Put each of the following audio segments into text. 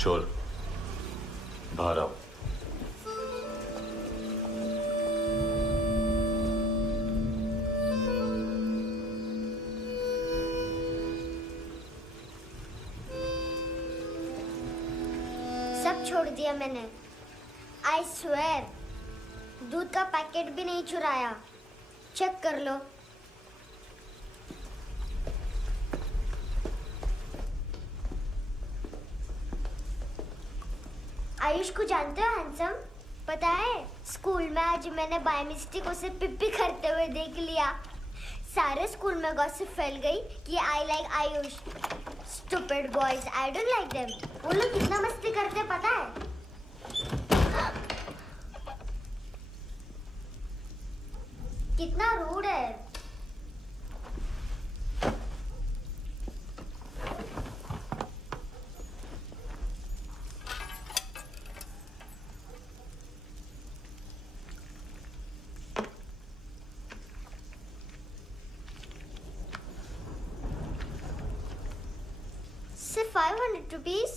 चोर, बाहर आओ। सब छोड़ दिया मैंने। आई स्वेयर, दूध का पैकेट भी नहीं चुराया। चेक कर लो। आयुष को जानते हो हैंडसम? पता है स्कूल में आज मैंने बाय मिस्टेक उसे पिप्पी करते हुए देख लिया। सारे स्कूल में गॉसिप फैल गई कि I like Ayush. Stupid boys, I don't like them. वो लोग कितना मस्ती करते पता है? कितना रूड है। सिर्फ 500 रुपीस।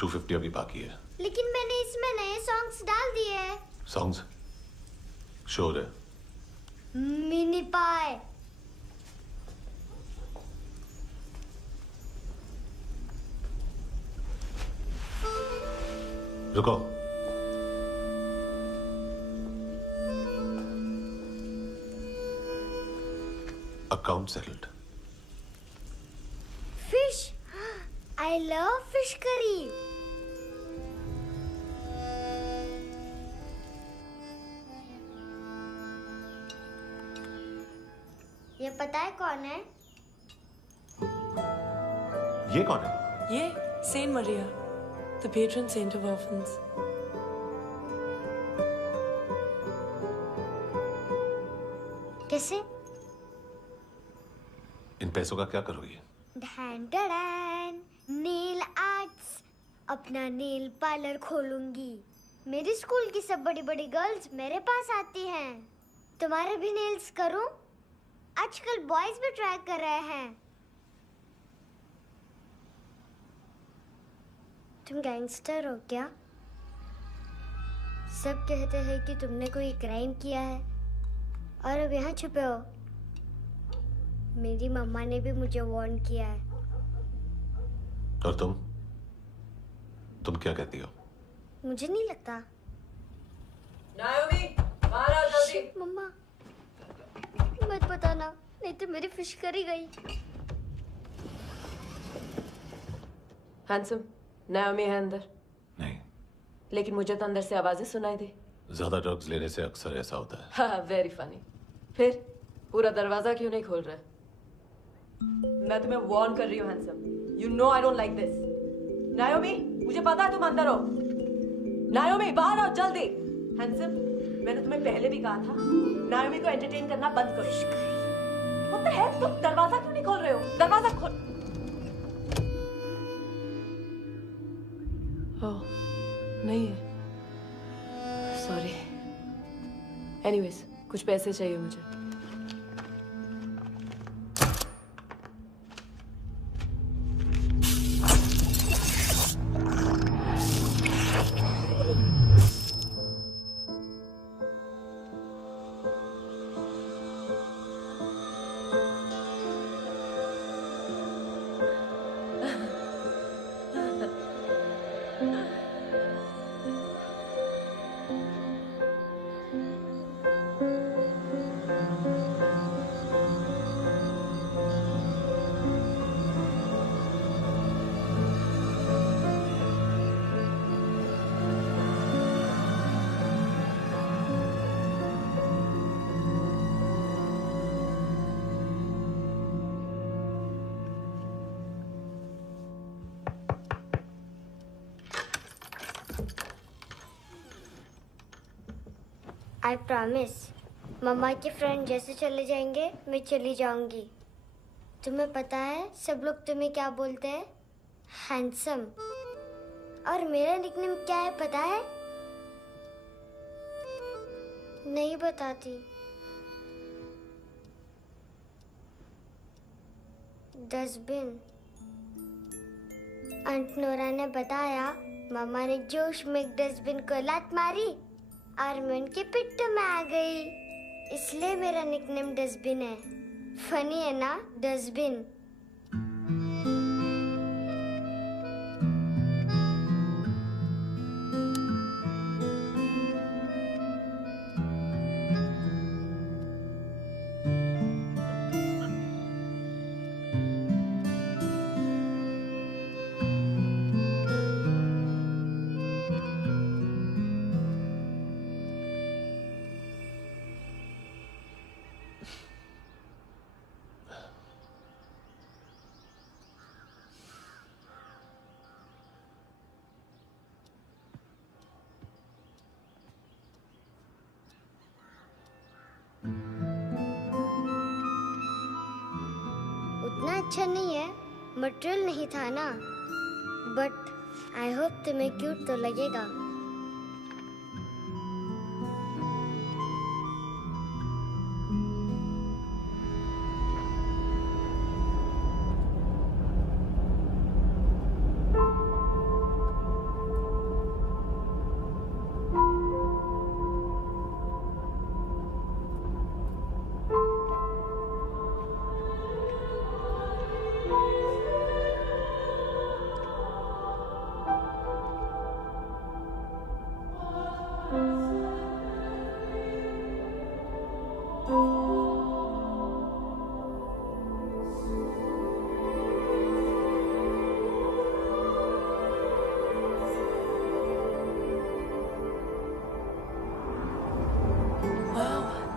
250 अभी बाकी है। लेकिन मैंने इसमें नए सॉन्ग्स डाल दिए हैं। सॉन्ग्स? शोर है। मिनी पाए। रुको। Account settled. Fish, I love fish curry. ये पता है कौन है? ये कौन है? ये saint Maria, the patron saint of orphans. कैसे? इन पैसों का क्या करोगी? ढैन ढैन, नेल आर्ट्स। अपना नेल पार्लर खोलूंगी। मेरे स्कूल की सब बड़ी बड़ी गर्ल्स मेरे पास आती हैं। तुम्हारे भी नेल्स करूं? आजकल बॉयज भी ट्राई कर रहे हैं। तुम गैंगस्टर हो क्या? सब कहते हैं कि तुमने कोई क्राइम किया है और अब यहाँ छुपे हो। मेरी मम्मा ने भी मुझे वार्न किया है। और तुम क्या कहती हो? मुझे नहीं लगता। नायोमी, बाहर आओ जल्दी। मम्मा, मत बताना, नहीं तो मेरी फिश करी गई। हैंडसम, नायोमी है अंदर। नहीं। लेकिन मुझे तो अंदर से आवाजें सुनाई दी। ज्यादा ड्रग्स लेने से अक्सर ऐसा होता है। हाँ, वेरी फनी। फिर पूरा दरवाजा क्यों नहीं खोल रहा? मैं तुम्हें वार्न कर रही हूँ handsome. You know I don't like this. नायोमी, मुझे पता है तुम अंदर हो। नायोमी, बाहर आओ जल्दी। हैंडसम, मैंने तुम्हें पहले भी कहा था नायोमी को एंटरटेन करना बंद करो। What the hell? तुम दरवाजा क्यों नहीं खोल रहे हो? दरवाजा खोल। ओह, नहीं है। सॉरी। एनीवेज, कुछ पैसे चाहिए मुझे। आई प्रॉमिस, मम्मा के फ्रेंड जैसे चले जाएंगे मैं चली जाऊंगी। तुम्हें पता है सब लोग तुम्हें क्या बोलते हैं? हैंडसम। और मेरा निकनेम क्या है पता है? नहीं बताती। डस्टबिन। आंट नोरा ने बताया मामा ने जोश में एक डस्टबिन को लात मारी और मैं उनके पिट्ठू में आ गई, इसलिए मेरा निकनेम डस्टबिन है। फनी है ना, डस्टबिन। उतना अच्छा नहीं है, मटेरियल नहीं था ना, बट आई होप तुम्हें क्यूट तो लगेगा।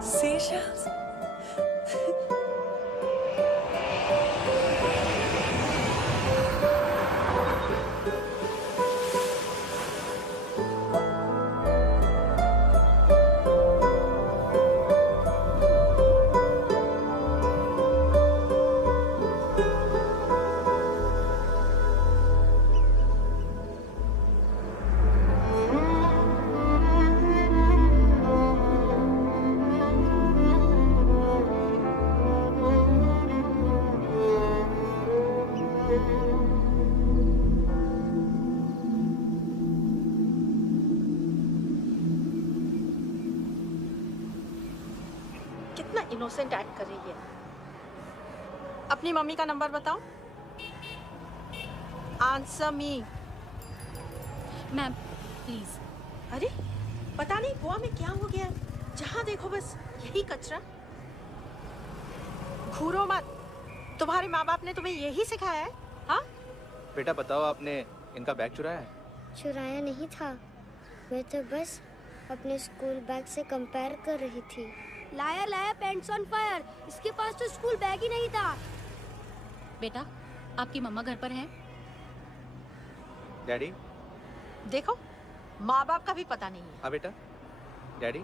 Seashells? कितना इनोसेंट एक्ट कर रही है। अपनी मम्मी का नंबर बताओ। Answer me. Ma'am please. अरे पता नहीं गोवा में क्या हो गया, जहाँ देखो बस यही कचरा। घूरो मत, तुम्हारे माँ बाप ने तुम्हें यही सिखाया है? हाँ बेटा बताओ, आपने इनका बैग चुराया है? चुराया नहीं था, मैं तो बस अपने स्कूल बैग से कंपेयर कर रही थी। लाया लाया पैंट्स ऑन फायर, इसके पास तो स्कूल बैग ही नहीं था। बेटा आपकी मम्मा घर पर हैं? डैडी? देखो माँ बाप का भी पता नहीं है। हाँ बेटा। डैडी?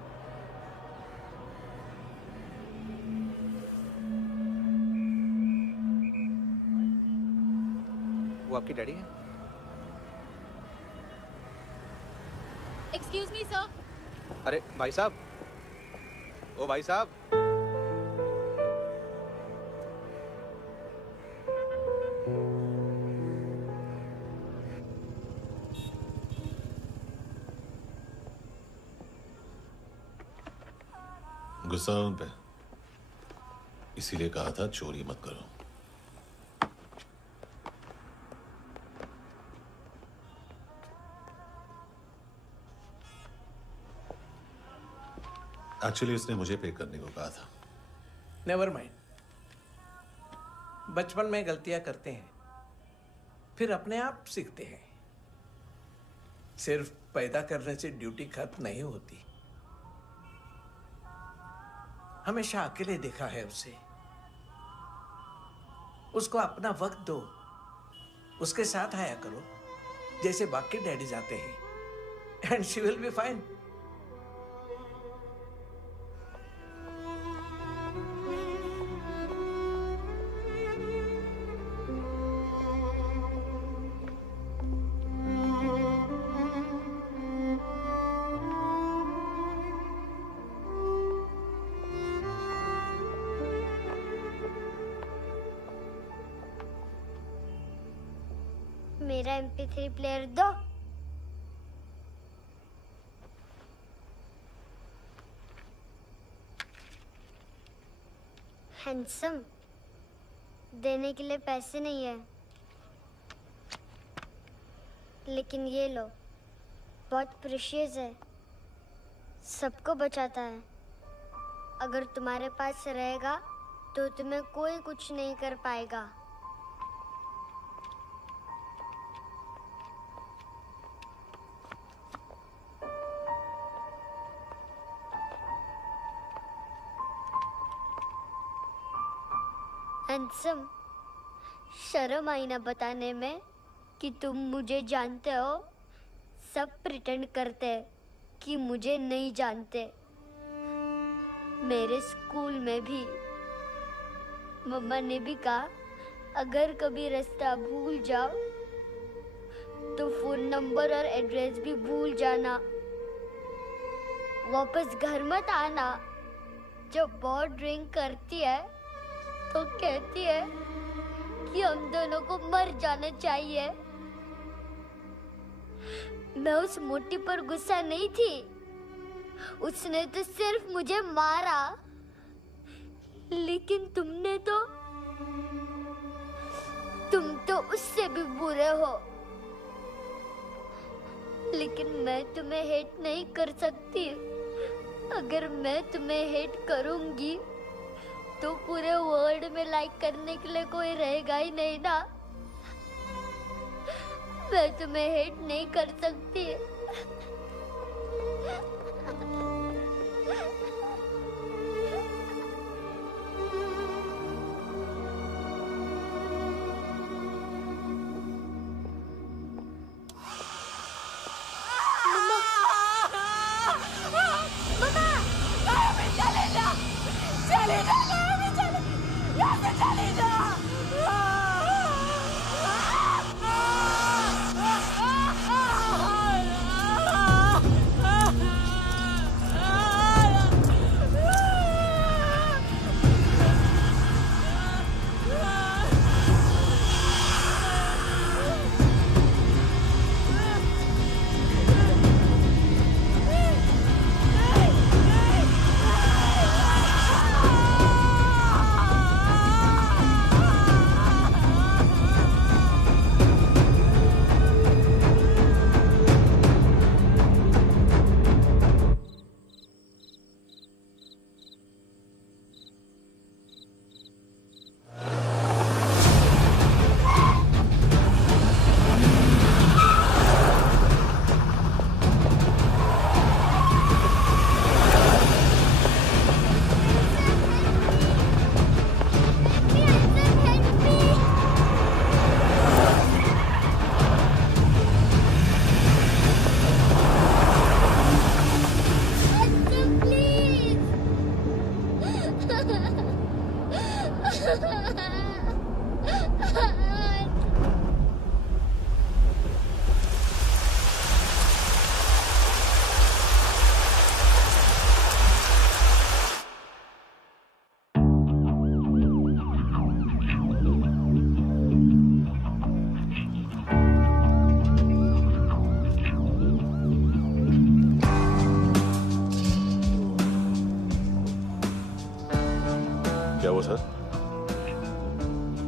वो आपकी डैडी है? Excuse me sir. अरे भाई साहब, ओ भाई साहब। गुस्सा है उन पे, इसीलिए कहा था चोरी मत करो। एक्चुअली उसने मुझे पे करने को कहा था। नेवर माइंड, बचपन में गलतियां करते हैं, फिर अपने आप सीखते हैं। सिर्फ पैदा करने से ड्यूटी खत्म नहीं होती। हमेशा अकेले देखा है उसे। उसको अपना वक्त दो, उसके साथ आया करो जैसे बाकी डैडीज आते हैं, and she will be fine. मेरा MP3 प्लेयर दो। हैंडसम, देने के लिए पैसे नहीं है, लेकिन ये लो, बहुत प्रेशियस है, सबको बचाता है। अगर तुम्हारे पास रहेगा तो तुम्हें कोई कुछ नहीं कर पाएगा। हैंडसम, शर्म आई ना बताने में कि तुम मुझे जानते हो? सब प्रिटेंड करते हैं कि मुझे नहीं जानते। मेरे स्कूल में भी मम्मा ने भी कहा, अगर कभी रास्ता भूल जाओ तो फोन नंबर और एड्रेस भी भूल जाना, वापस घर मत आना। जब बहुत ड्रिंक करती है तो कहती है कि हम दोनों को मर जाना चाहिए। मैं उस मोटी पर गुस्सा नहीं थी, उसने तो सिर्फ मुझे मारा, लेकिन तुम तो उससे भी बुरे हो। लेकिन मैं तुम्हें हेट नहीं कर सकती। अगर मैं तुम्हें हेट करूंगी तो पूरे वर्ल्ड में लाइक करने के लिए कोई रहेगा ही नहीं ना। मैं तुम्हें हेट नहीं कर सकती।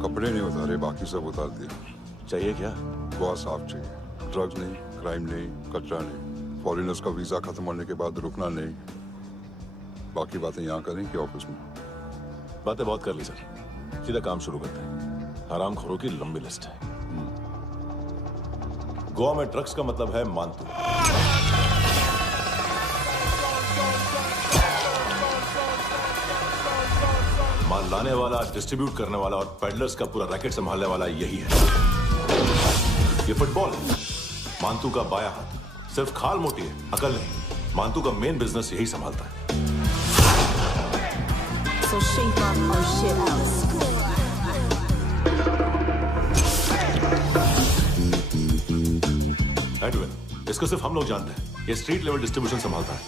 कपड़े नहीं उतारे, बाकी सब उतार दिए। चाहिए क्या? बहुत साफ चाहिए। ड्रग्स नहीं, क्राइम नहीं, कचरा नहीं, फॉरेनर्स का वीजा खत्म होने के बाद रुकना नहीं। बाकी बातें यहाँ करें कि ऑफिस में? बातें बहुत कर ली सर, सीधा काम शुरू करते हैं। हरामखोरों की लंबी लिस्ट है। गोवा में ड्रग्स का मतलब है मानतू। माल लाने वाला, डिस्ट्रीब्यूट करने वाला और पेडलर्स का पूरा रैकेट संभालने वाला यही है। ये फुटबॉल है, मानतू का बाया हाथ। सिर्फ खाल मोटी है, अकल नहीं। मानतू का मेन बिजनेस यही संभालता है। So shape up or shit out. Edwin, इसको सिर्फ हम लोग जानते हैं। ये स्ट्रीट लेवल डिस्ट्रीब्यूशन संभालता है,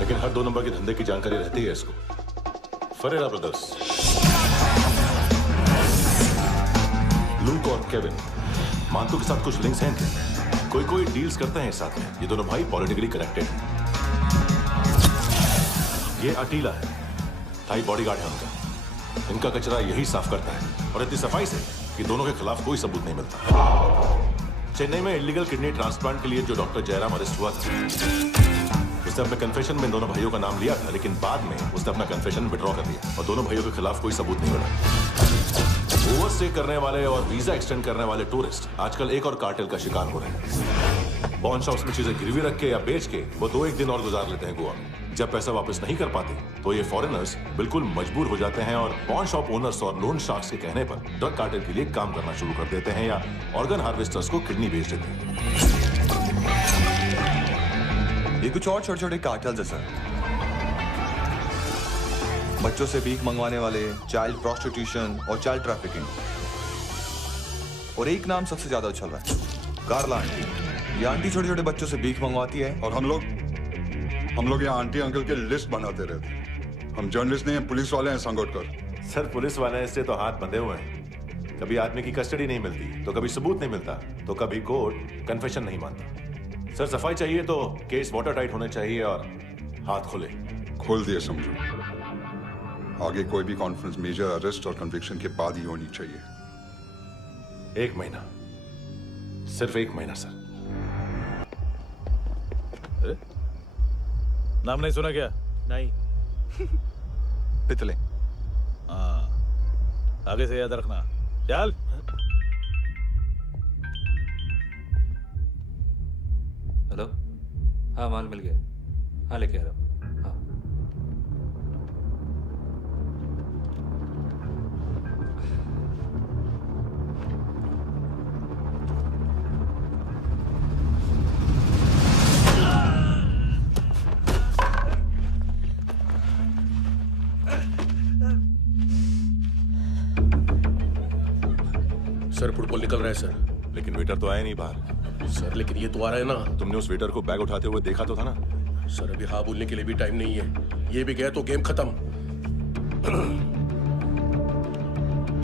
लेकिन हर 2 नंबर के धंधे की जानकारी रहती है इसको। फरेरा ब्रदर्स, लूक और केविन, मानतू के साथ कुछ लिंक्स हैं क्या? कोई डील्स करते हैं साथ में। ये दोनों भाई पॉलिटिकली कनेक्टेड हैं। ये अटीला है, स्थायी बॉडीगार्ड है उनका। इनका कचरा यही साफ करता है और इतनी सफाई से कि दोनों के खिलाफ कोई सबूत नहीं मिलता। चेन्नई में इलीगल किडनी ट्रांसप्लांट के लिए जो डॉक्टर जयराम अरेस्ट हुआ था, उसने अपने कन्फेशन में दोनों भाइयों का नाम लिया था, लेकिन बाद में उसने अपना कन्फेशन विड्रॉ कर दिया और दोनों भाइयों के खिलाफ कोई सबूत नहीं मिला। ओवरस्टे करने वाले और वीजा एक्सटेंड करने वाले टूरिस्ट आजकल एक और कार्टेल का शिकार हो रहे हैं। पॉन शॉप्स में चीजें गिरवी रख के या बेच के वो 2-1 दिन और गुजार लेते हैं गोवा में। जब पैसा वापस नहीं कर पाते तो ये फॉरेनर्स बिल्कुल मजबूर हो जाते हैं और पॉन शॉप ओनर्स और लोन शार्क्स के कहने पर ड्रग कार्टेल के लिए काम करना शुरू कर देते हैं या ऑर्गन हार्वेस्टर्स को किडनी बेच देते हैं। ये कुछ और छोटे छोटे कार्टेल्स है सर। बच्चों से भीख मंगवाने वाले, चाइल्ड प्रोस्टिट्यूशन और चाइल्ड ट्रैफिकिंग। और एक नाम सबसे ज्यादा उछल रहा है, कार्ला आंटी। ये आंटी छोटे छोटे बच्चों से भीख मंगवाती है और हम लोग यहाँ आंटी अंकल के लिस्ट बनाते रहते। हम जर्नलिस्ट नहीं हैं, पुलिस वाले हैं संगोटकर। सर पुलिस वाले हैं, इससे तो हाथ बंधे हुए हैं। कभी आदमी की कस्टडी नहीं मिलती तो कभी सबूत नहीं मिलता तो कभी कोर्ट कन्फेशन नहीं मानता। सर सफाई चाहिए तो केस वाटर टाइट होने चाहिए और हाथ खुले। खोल दिए समझो। आगे कोई भी कॉन्फ्रेंस मेजर अरेस्ट और कन्विक्शन के बाद ही होनी चाहिए। 1 महीना, सिर्फ 1 महीना सर। नाम नहीं सुना क्या? नहीं। पितले। हाँ, आगे से याद रखना। चल। हेलो, हाँ माल मिल गया। हाँ लेके आ रहा हूँ। हाँ सर फुटबॉल निकल रहा है सर। लेकिन वेटर तो आया नहीं बाहर। सर लेकिन ये तो आ रहा है ना। तुमने उस वेटर को बैग उठाते हुए देखा तो था ना। सर अभी हाँ बोलने के लिए भी टाइम नहीं है। ये भी गया तो गेम खत्म।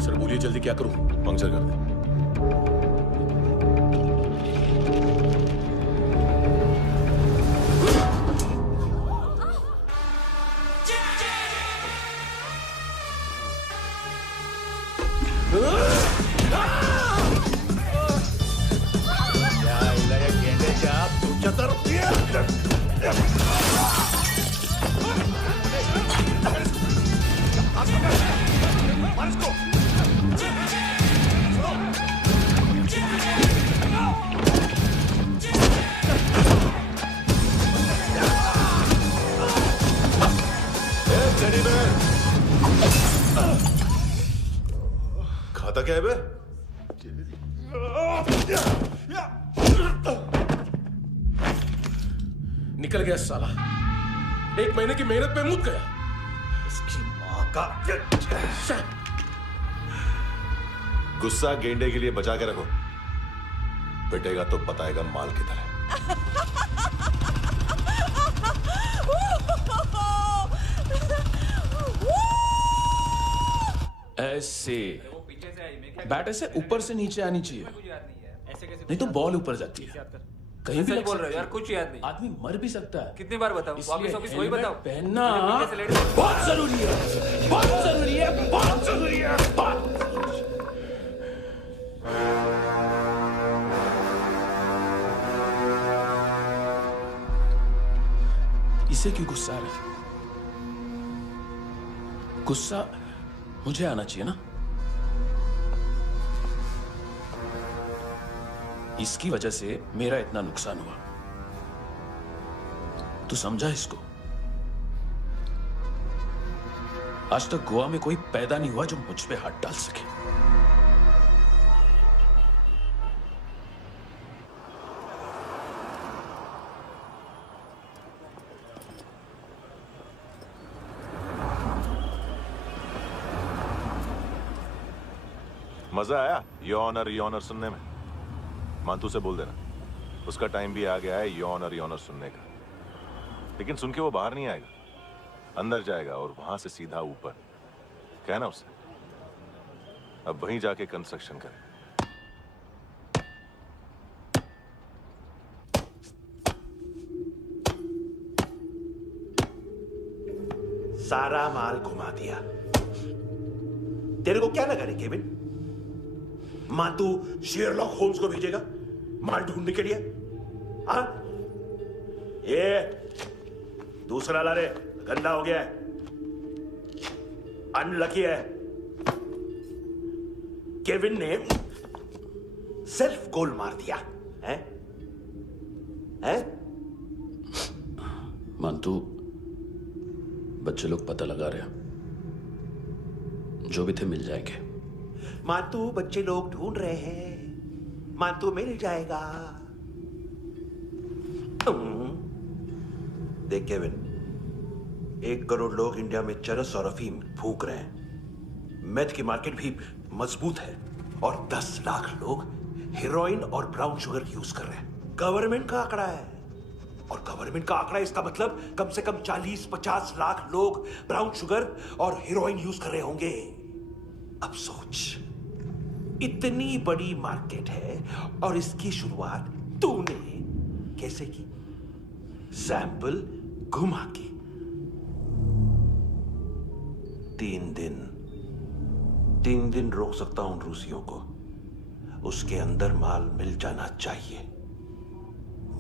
सर बोलिए जल्दी क्या करूं? पंक्चर कर दे। खाता क्या है बे? निकल गया साला। 1 महीने की मेहनत पे मुक गया। इसकी माँ का गुस्सा गेंडे के लिए बचा के रखो, पिटेगा तो बताएगा माल की तरह। ऐसे बैट ऐसे ऊपर से नीचे आनी चाहिए, नहीं तो बॉल ऊपर जाती है। कहीं भी बोल रहे हो यार, कुछ याद नहीं। आदमी मर भी सकता है। कितनी बार बताऊं? वापस ऑफिस वही बताओ। पहनना बहुत जरूरी है, बहुत जरूरी है, बहुत जरूरी है, बहुत। इसे क्यों गुस्सा आ रहा है? गुस्सा मुझे आना चाहिए ना। इसकी वजह से मेरा इतना नुकसान हुआ। तू समझा इसको? आज तक गोवा में कोई पैदा नहीं हुआ जो मुझ पे हाथ डाल सके। मजा आया योनर सुनने में? मांतू से बोल देना उसका टाइम भी आ गया है योनर सुनने का। लेकिन सुन के वो बाहर नहीं आएगा, अंदर जाएगा और वहां से सीधा ऊपर। कहना उससे अब वहीं जाके कंस्ट्रक्शन करे। सारा माल घुमा दिया। तेरे को क्या लगा रे केविन? मां तू शेरलॉक होम्स को भेजेगा माल ढूंढने के लिए? हाँ? ये दूसरा ला रे, गंदा हो गया है, अनलकी है। केविन ने सेल्फ गोल मार दिया है? हैं? मानतू, बच्चे लोग पता लगा रहे हैं, जो भी थे मिल जाएंगे। मानतू, बच्चे लोग ढूंढ रहे हैं, मानतू मिल जाएगा। देख केविन, 1 करोड़ लोग इंडिया में चरस और अफीम फूंक रहे हैं। मेथ की मार्केट भी मजबूत है और 10 लाख लोग हेरोइन और ब्राउन शुगर यूज कर रहे हैं। गवर्नमेंट का आंकड़ा है, और गवर्नमेंट का आंकड़ा, इसका मतलब कम से कम 40-50 लाख लोग ब्राउन शुगर और हेरोइन यूज कर रहे होंगे। अब सोच, इतनी बड़ी मार्केट है और इसकी शुरुआत तूने कैसे की? सैंपल घुमा के। 3 दिन रोक सकता हूं रूसियों को, उसके अंदर माल मिल जाना चाहिए,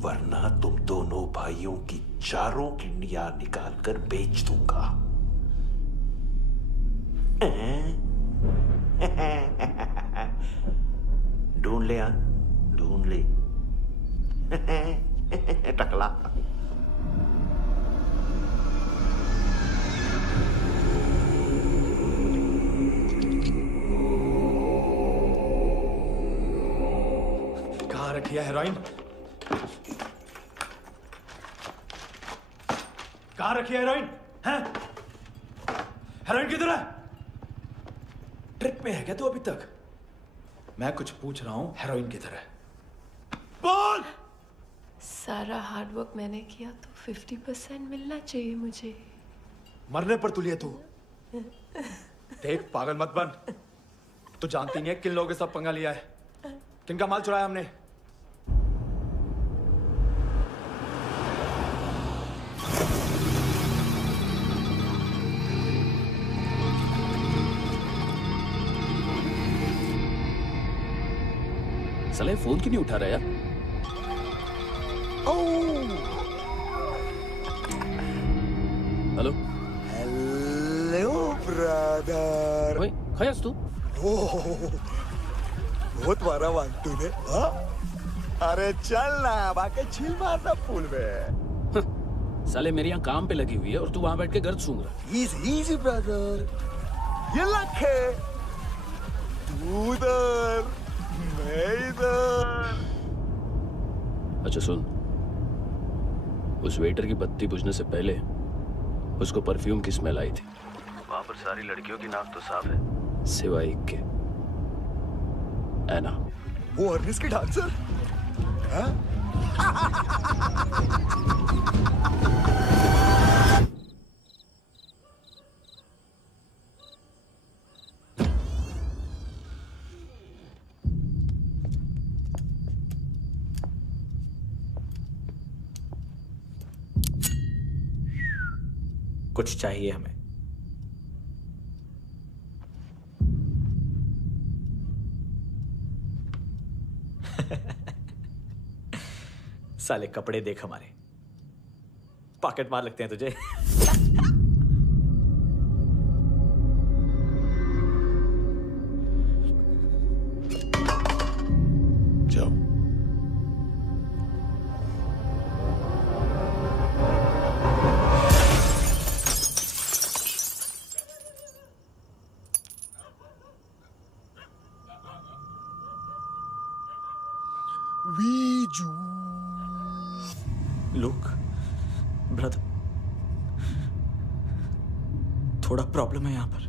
वरना तुम दोनों भाइयों की 4 किडनियां निकाल कर बेच दूंगा। ढूंढ ले, ढूंढ ले टकला। कहाँ रखी है हेरोइन? कहाँ रखी है हेरोइन? हैं? हेरोइन किधर है? ट्रिप पे है क्या तू अभी तक? मैं कुछ पूछ रहा हूं, हेरोइन किधर है? बोल! सारा हार्ड वर्क मैंने किया तो 50% मिलना चाहिए मुझे। मरने पर तुलिए तू। देख, पागल मत बन। तू जानती नहीं है किन लोगों के साथ पंगा लिया है, किनका माल चुराया हमने। साले फोन क्यों नहीं उठा रहा यार? Hello hello brother. ओए, खयास तू? बहुत मारा वांटू ने। हाँ? अरे चल ना, बाकी छील मारना पूल में। साले मेरी यहाँ काम पे लगी हुई है और तू वहां बैठ के गर्द सूंघ रहा। इजी ब्रदर, ये लक है। तू उधर, मैं इधर। अच्छा सुन, उस वेटर की बत्ती बुझने से पहले उसको परफ्यूम की स्मेल आई थी। वहां पर सारी लड़कियों की नाक तो साफ है, सिवाय एक के, एना। वो अर्निस की डांसर? हाँ? कुछ चाहिए हमें। साले कपड़े देख हमारे, पॉकेट मार लगते हैं तुझे। जाओ। लुक ब्रदर, थोड़ा प्रॉब्लम है यहाँ पर।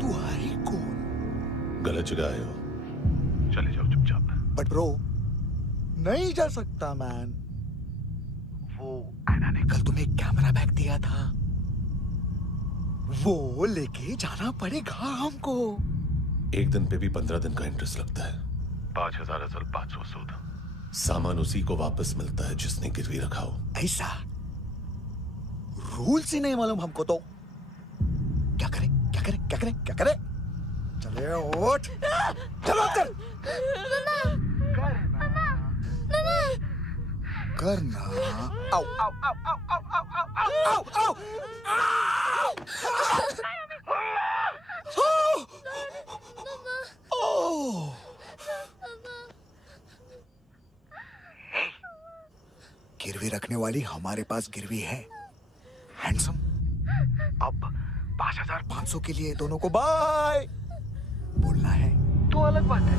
तू हरी कौन? जगह आए हो, चले जाओ चुपचाप। बट ब्रो, नहीं जा सकता मैन। वो एना ने कल तुम्हें एक कैमरा बैग दिया था, वो लेके जाना पड़ेगा हमको। एक दिन पे भी 15 दिन का इंटरेस्ट लगता है। 5,000 असल 500 सूद। सामान उसी को वापस मिलता है जिसने गिरवी रखा हो। ऐसा रूल्स ही नहीं मालूम हमको तो। क्या करें क्या करें क्या करें क्या करें? चले उठ, चलो कर करना। आओ आओ आओ आओ आओ आओ आओ आओ आओ। गिरवी रखने वाली हमारे पास गिरवी है। हैंडसम, अब 5,500 के लिए दोनों को बाय बोलना है तो अलग बात है।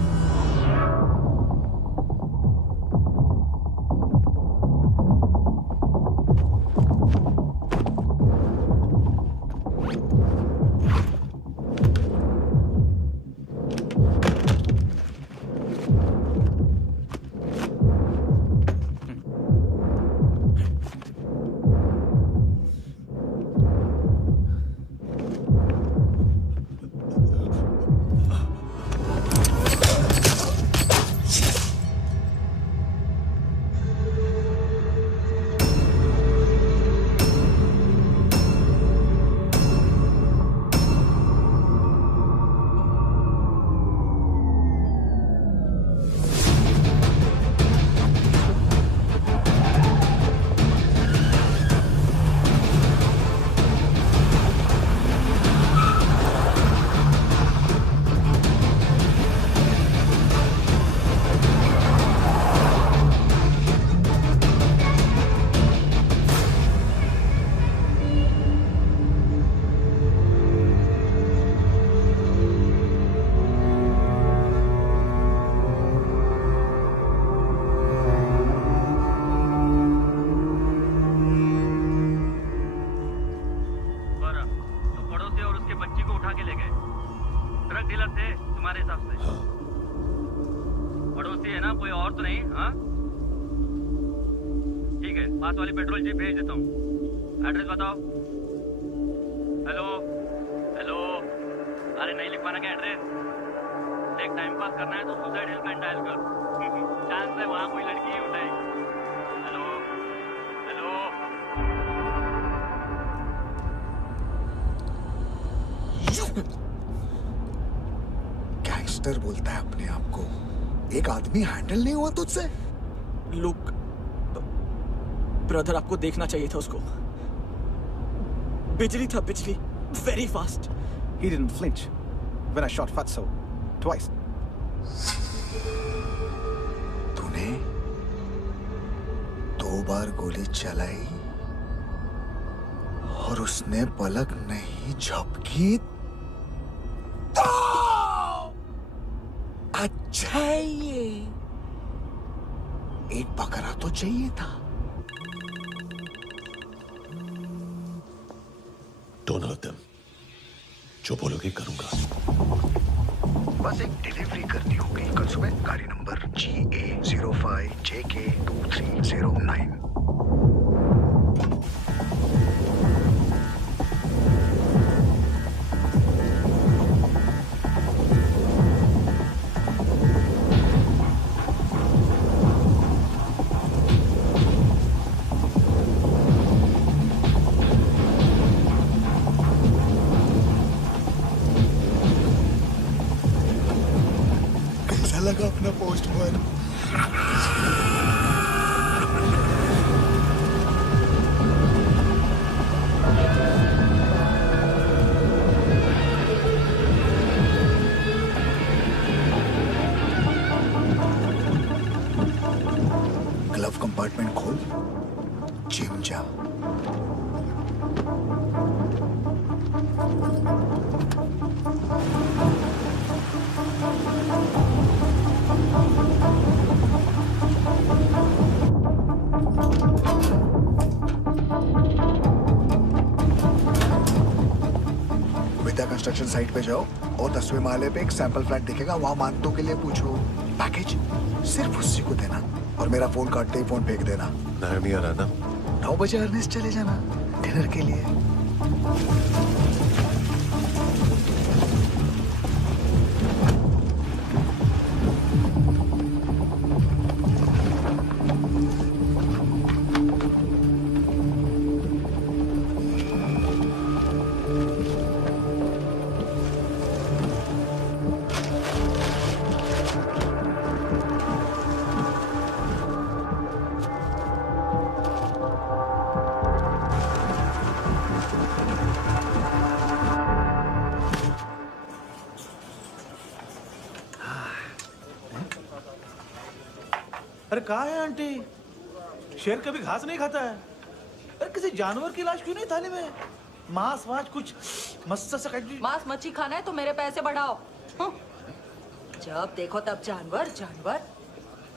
गैंगस्टर बोलता है अपने आप को। एक आदमी हैंडल नहीं हुआ तुझसे? लुक ब्रदर, आपको देखना चाहिए था उसको। बिजली था, बिजली, very fast. He didn't flinch when I shot Fatso twice. तूने 2 बार गोली चलाई और उसने पलक नहीं झपकी तो अच्छा है ये। एक बकरा तो चाहिए था। Don't hurt them. जो बोलोगे करूंगा। बस एक डिलीवरी करनी होगी कल सुबह। गाड़ी नंबर GA05JK2309। लगा अपना पोस्टमैन। ग्लव कंपार्टमेंट खोल, जिम जा। कंस्ट्रक्शन साइट पे जाओ और 10वें माले पे एक सैंपल फ्लैट दिखेगा, वहां मानतों के लिए पूछो। पैकेज सिर्फ उसी को देना और मेरा फोन काटते ही फोन फेंक देना। नायमी आ रहा ना? 9 बजे अर्नेस्ट चले जाना डिनर के लिए। अरे कहाँ है आंटी? शेर कभी घास नहीं खाता है। अरे किसी जानवर की लाश क्यों नहीं थाली में? मांस वाच कुछ मस्त सा मांस मच्छी खाना है तो मेरे पैसे बढ़ाओ। जब देखो तब जानवर जानवर।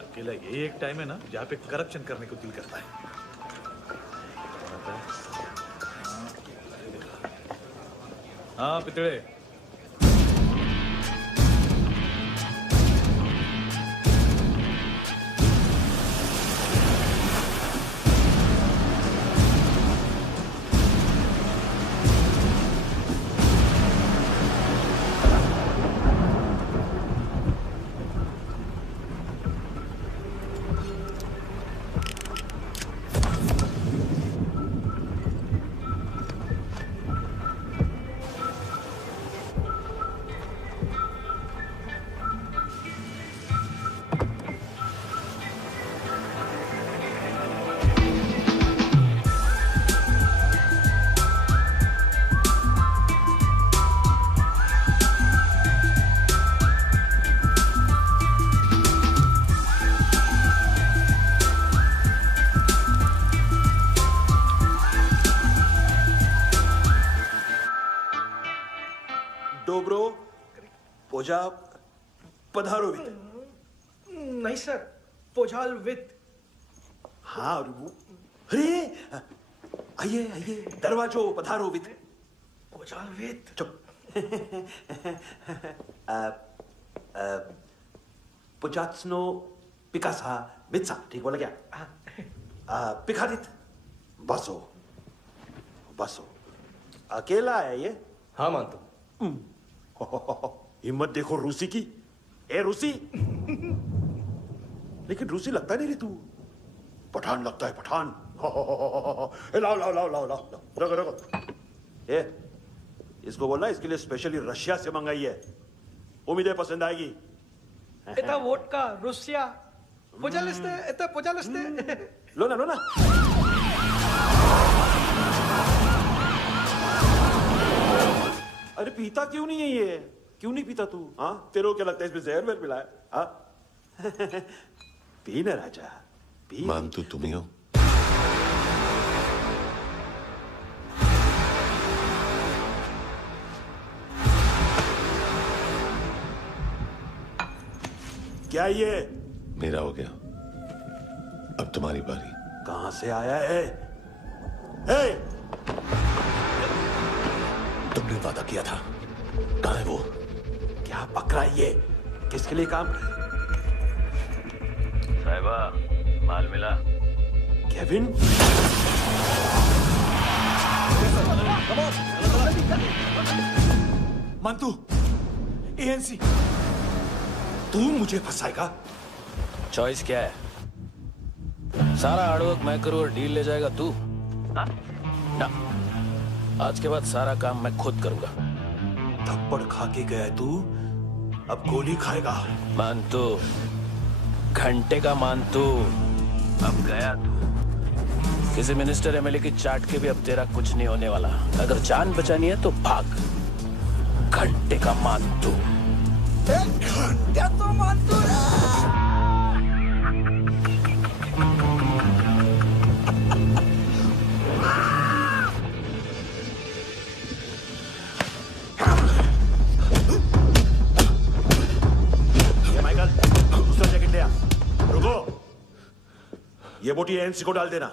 अकेला यही एक टाइम है ना जहाँ पे करप्शन करने को दिल करता है। हाँ पितड़े। पोजा पधारो वित। नहीं सर, पोजाल वित। हाँ अरे आइए आइए, दरवाजो पधारो वित। पोजाल वित। चुप। पुचात्सनो पिकासा मित्सा, ठीक बोला क्या? पिखादित बसो बसो। अकेला है ये? हाँ मानतो। हिम्मत देखो रूसी की। ए रूसी। लेकिन रूसी लगता नहीं रे तू, पठान लगता है पठान। लाओ लाओ लाओ लाओ लाओ, रखो रखो। ए इसको बोलना इसके लिए स्पेशली रशिया से मंगाई है, उम्मीद है पसंद आएगी। इतना वोडका रुसिया पोजालिस्ते, इतना पोजालिस्ते। लो ना लो ना। अरे पीता क्यों नहीं है ये? क्यों नहीं पीता तू? हाँ तेरे को क्या लगता है इसमें जहर वहर मिला है? हाँ पी ना राजा पी। मान तू तुम ही हो। क्या ये? मेरा हो गया, अब तुम्हारी बारी। कहां से आया है? हे! तुमने वादा किया था, कहां है वो? क्या पकड़ा ये? किसके लिए काम? साहिबा माल मिला? केविन? मंतू, एएनसी। तू मुझे फंसाएगा? चॉइस क्या है? सारा हार्डवर्क मैं करूं और डील ले जाएगा तू? ना, आज के बाद सारा काम मैं खुद करूंगा। थप्पड़ खा के गया तू, अब गोली खाएगा। मानतू, घंटे का मानतू, अब गया तू। किसी मिनिस्टर एमएलए की चाट के भी अब तेरा कुछ नहीं होने वाला। अगर जान बचानी है तो भाग। घंटे का मानतू। घंटा तो मानतू दूसरा जैकेट ले आ। रुको, ये बोटी एएनसी को डाल देना।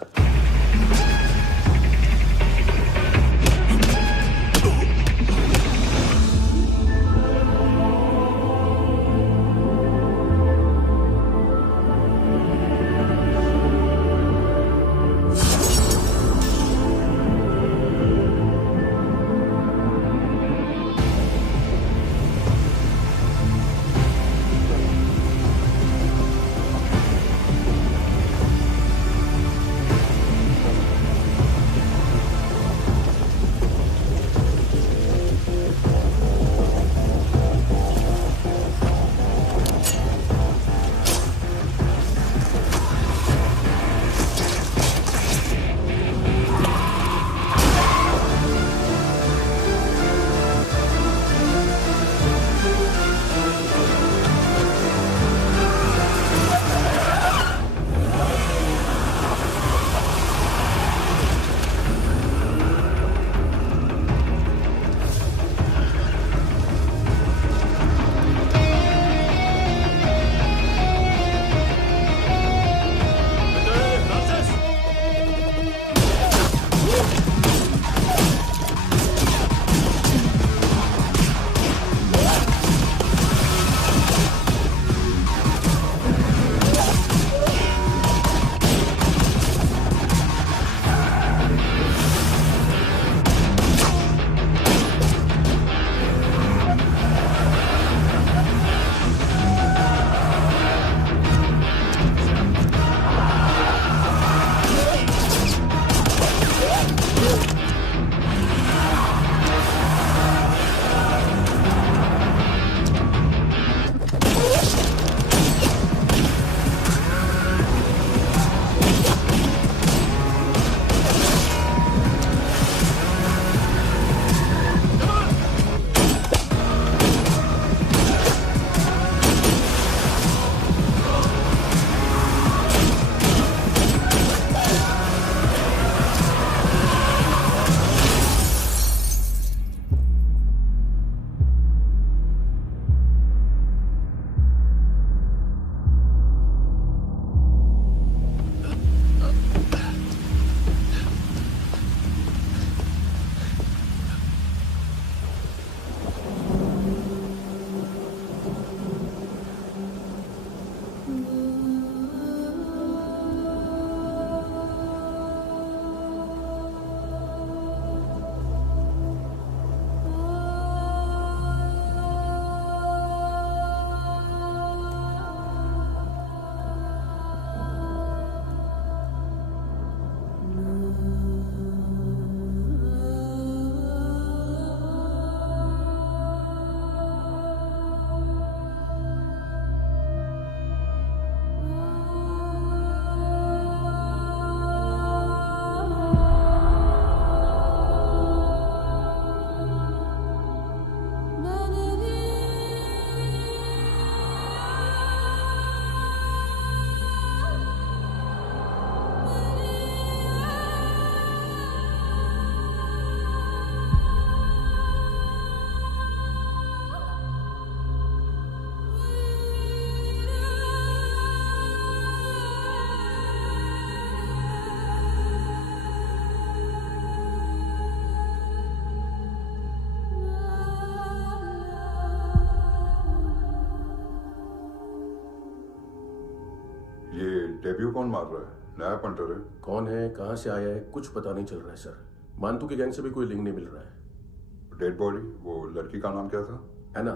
ये डेब्यू कौन मार रहा है? नया पंटर है? कौन है, कहाँ से आया है, कुछ पता नहीं चल रहा है सर। मानतू के गैंग से भी कोई लिंक नहीं मिल रहा है। डेड बॉडी, वो लड़की का नाम क्या था? एना।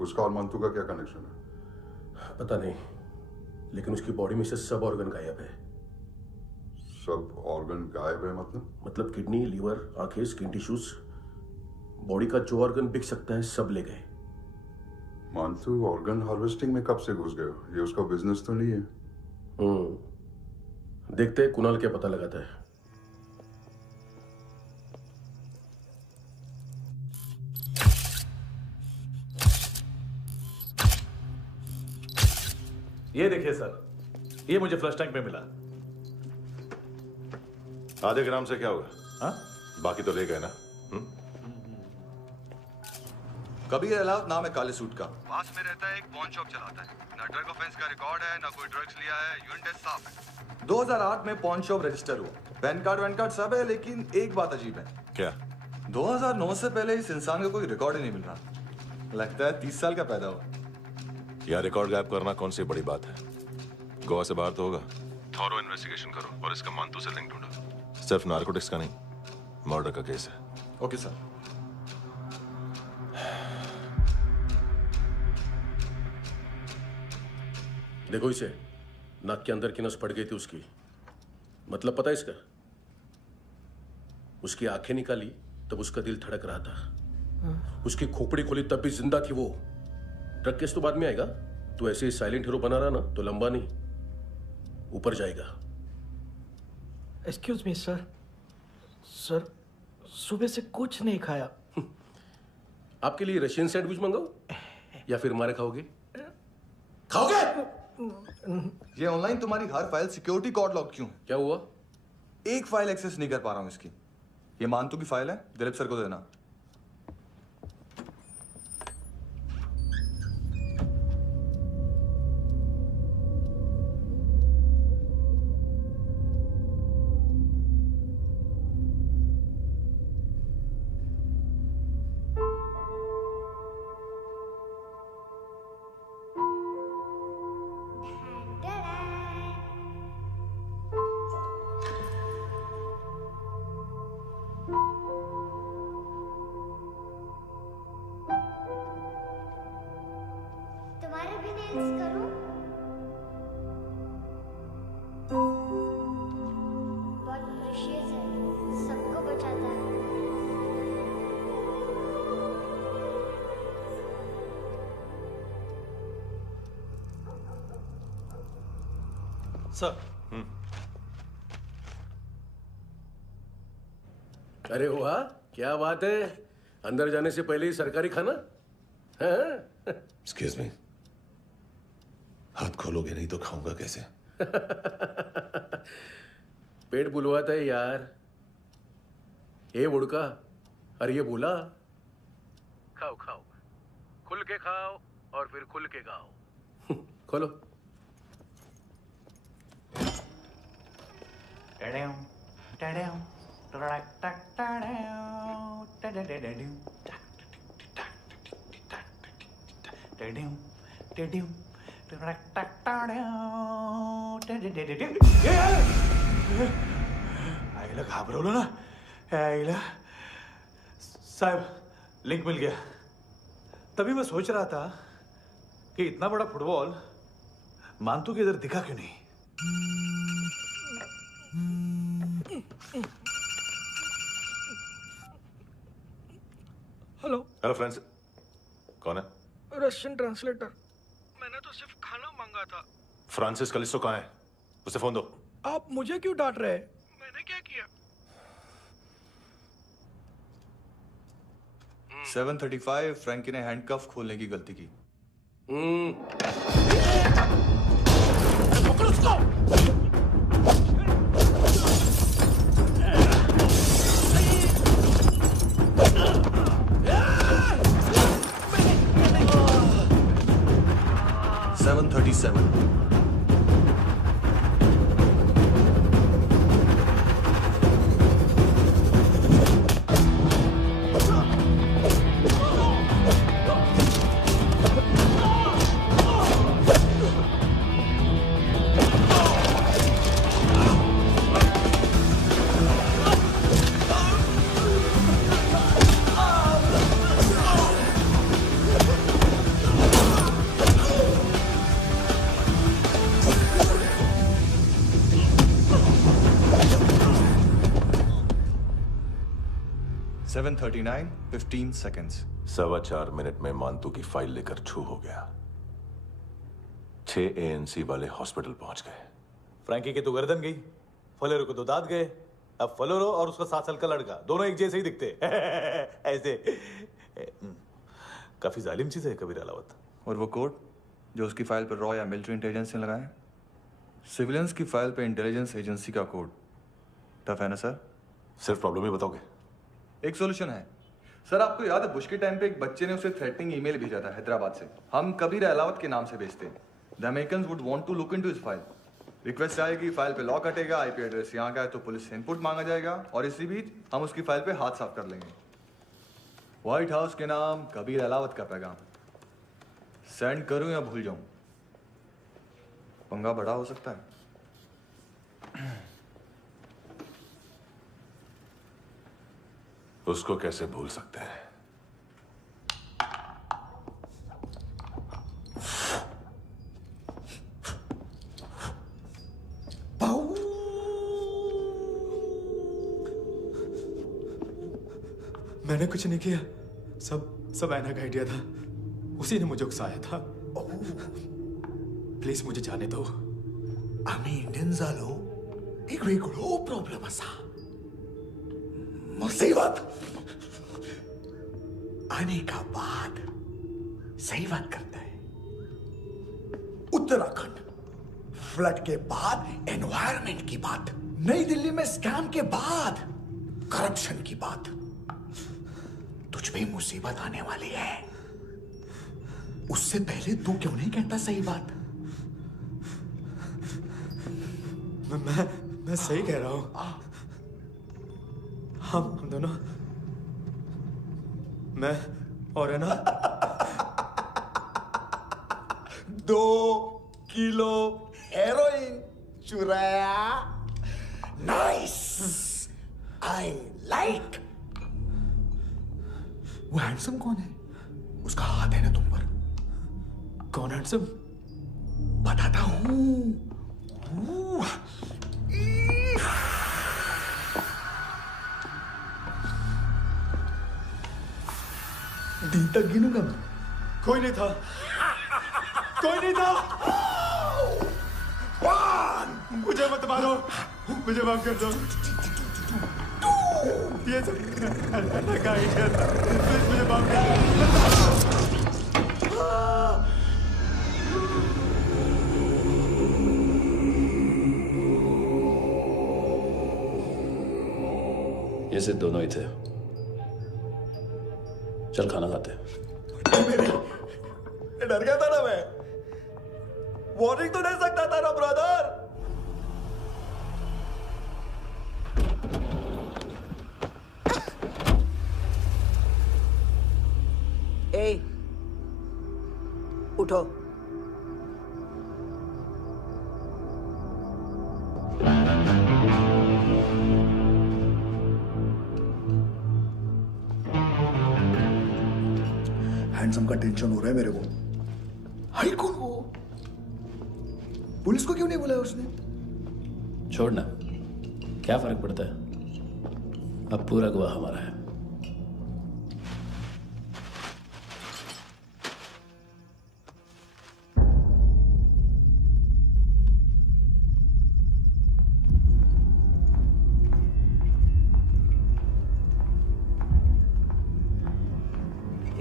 उसका और मानतू का क्या कनेक्शन है? पता नहीं, लेकिन उसकी बॉडी में से सब ऑर्गन गायब है। सब ऑर्गन गायब है मतलब किडनी, लीवर, आंखें, स्किन टिश्यूज, बॉडी का जो ऑर्गन बिक सकता है सब ले गए। मानतू ऑर्गन हार्वेस्टिंग में कब से घुस गए? ये उसका बिजनेस तो नहीं है? देखते हैं कुणाल क्या पता लगाता है। ये देखिए सर, ये मुझे फ्लश टैंक में मिला। आधे ग्राम से क्या होगा? हाँ? बाकी तो ले गए ना? कबीर अलाउद नाम है काले सूट का। पास में रहता है, एक पॉन शॉप चलाता है। ना ड्रग ऑफेंस का रिकॉर्ड है, ना कोई ड्रग्स लिया है। यूनिट टेस्ट साफ है। 2008 में पॉन शॉप रजिस्टर हुआ। पैन कार्ड वैन कार्ड सब है, लेकिन एक बात अजीब है। क्या? 2009 से पहले इस इंसान का कोई रिकॉर्ड ही नहीं मिल रहा। लगता है 30 साल का पैदा हुआ। यार रिकॉर्ड गायब करना कौन सी बड़ी बात है? गोवा से बाहर तो होगा। थॉरो इन्वेस्टिगेशन करो और इसका मानतू से लिंक ढूंढो। सिर्फ नारकोटिक्स का नहीं, मर्डर का केस है। Okay sir. देखो इसे, नाक के अंदर की नस पड़ गई थी उसकी। मतलब पता है इसका? उसकी आंखें निकाली तब उसका दिल धड़क रहा था। उसकी खोपड़ी खोली तब भी जिंदा थी वो। ड्रग केस तो बाद में आएगा। तो ऐसे ही साइलेंट हीरो बना रहा ना तो लंबा नहीं, ऊपर जाएगा। एक्सक्यूज मी सर, सर सुबह से कुछ नहीं खाया। आपके लिए रशियन सैंडविच मंगाओ या फिर मारे खाओगे? खाओगे? ये ऑनलाइन तुम्हारी हर फाइल सिक्योरिटी कोड लॉक क्यों है? क्या हुआ? एक फाइल एक्सेस नहीं कर पा रहा हूं इसकी। ये मानतू की फाइल है, दिलीप सर को देना। तुम्हारे भी नेल्स करूं? बहुत प्रेशियस है, सबको बचाता है। सर। अरे वाह, क्या बात है। अंदर जाने से पहले ही सरकारी खाना। एक्सक्यूज मी, हाथ खोलोगे नहीं तो खाऊंगा कैसे? पेट बुलवाता है यार। ये बुड़का, अरे ये बोला। खाओ खाओ, खुल के खाओ और फिर खुल के गाओ। खोलो। आईला घाबरवलं ना। आईला साहब, लिंक मिल गया। तभी मैं सोच रहा था कि इतना बड़ा फुटबॉल मानतू के इधर दिखा क्यों नहीं। हेलो हेलो फ्रेंड्स, कौन है? Russian translator. मैंने तो सिर्फ खाना मांगा था। फ्रांसिस कलिस्टो कहाँ है? उसे फोन दो। आप मुझे क्यों डांट रहे हैं? मैंने क्या किया? 735 फ्रैंकी ने हैंडकफ खोलने की गलती की। पकड़ो उसको। 737 737 7:39, 15 seconds. 4.25 मिनट में मांतू की फाइल लेकर छू हो गया। 6 ANC वाले हॉस्पिटल पहुंच गए। फ्रैंकी की तो गर्दन गई, फलेरो को तो दांत गए। अब फलेरो और उसका 7 साल का लड़का दोनों एक जैसे ही दिखते ऐसे। काफी जालिम चीज है कबीर अलावत। और वो कोड जो उसकी फाइल पर रॉ या मिलिट्री इंटेलिजेंस ने लगाया, सिविलियंस की फाइल पे इंटेलिजेंस एजेंसी का कोड। टफ है ना सर? सिर्फ प्रॉब्लम ही बताओगे? एक सॉल्यूशन है सर। आपको याद है बुश के टाइम पे एक बच्चे ने उसे थ्रेटनिंग ईमेल भेजा था हैदराबाद से। हम कबीर अलावत के नाम से भेजते हैं। The Americans would want to look into his file. Request आएगी, फाइल पे लॉक हटेगा, आईपी एड्रेस यहाँ का है तो पुलिस से इनपुट मांगा जाएगा और इसी बीच हम उसकी फाइल पे हाथ साफ कर लेंगे। व्हाइट हाउस के नाम कबीर अलावत का पैगाम। सेंड करूं या भूल जाऊं? पंगा बड़ा हो सकता है। उसको कैसे भूल सकते हैं? मैंने कुछ नहीं किया, सब ऐना का आइडिया था। उसी ने मुझे उकसाया था। प्लीज मुझे जाने दो। आम्ही इंडियन झालो एक वेगळो प्रॉब्लेम असा। मुसीबत आने का बाद सही बात करता है। उत्तराखंड फ्लड के बाद एनवायरनमेंट की बात, नई दिल्ली में स्कैम के बाद करप्शन की बात। तुझ पे मुसीबत आने वाली है, उससे पहले तू क्यों नहीं कहता सही बात? मैं सही कह रहा हूं। हम दोनों, मैं और है ना 2 किलो हेरोइन चुराया। Nice, I like. वो हैंडसम कौन है? उसका हाथ है ना तुम पर? कौन हैंडसम? बताता हूं। दिन तक गिनूंगा मैं। कोई नहीं था, कोई नहीं था। मुझे मत मारो, मुझे माफ कर दो। ये सब का आइडिया था। प्लीज मुझे माफ कर दो। ये सिर्फ दोनों ही थे। चल खाना खाते हैं। डर गया था ना मैं। वार्निंग तो दे सकता था ना ब्रदर। ए, उठो। हैंडसम का टेंशन हो रहा है मेरे को। हाई कौन वो? पुलिस को क्यों नहीं बुलाया उसने? छोड़ना, क्या फर्क पड़ता है? अब पूरा गवाह हमारा है।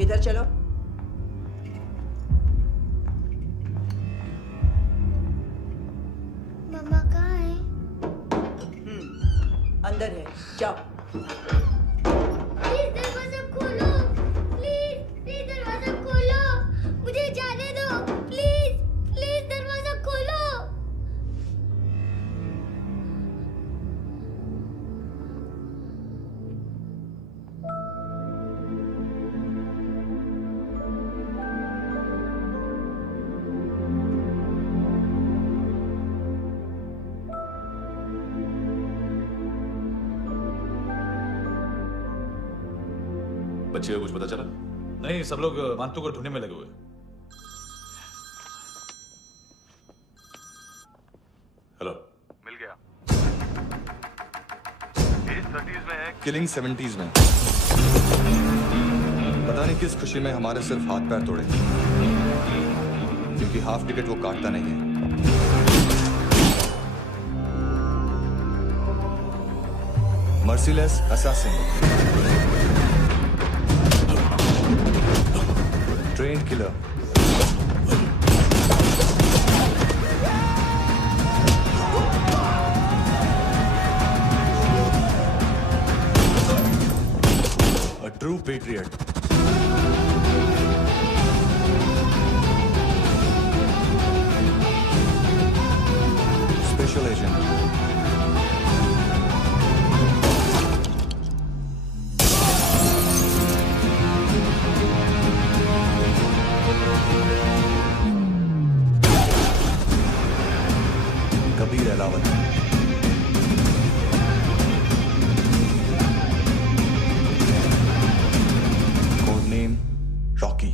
इधर चलो। मम्मा कहाँ है? अंदर है, जाओ। प्लीज दरवाजा खोलो, प्लीज दरवाजा खोलो, मुझे जाने दो, प्लीज दरवाजा खोलो। बच्चे को कुछ पता चला? नहीं, सब लोग मांतू को ढूंढने में लगे हुए। हेलो, मिल गया। एज 30s में है, किलिंग 70s में। पता नहीं किस खुशी में हमारे सिर्फ हाथ पैर तोड़े, क्योंकि हाफ टिकट वो काटता नहीं है। Merciless assassin, train killer, a true patriot. Special agent. Kabir Ahlawat. Code name Rocky.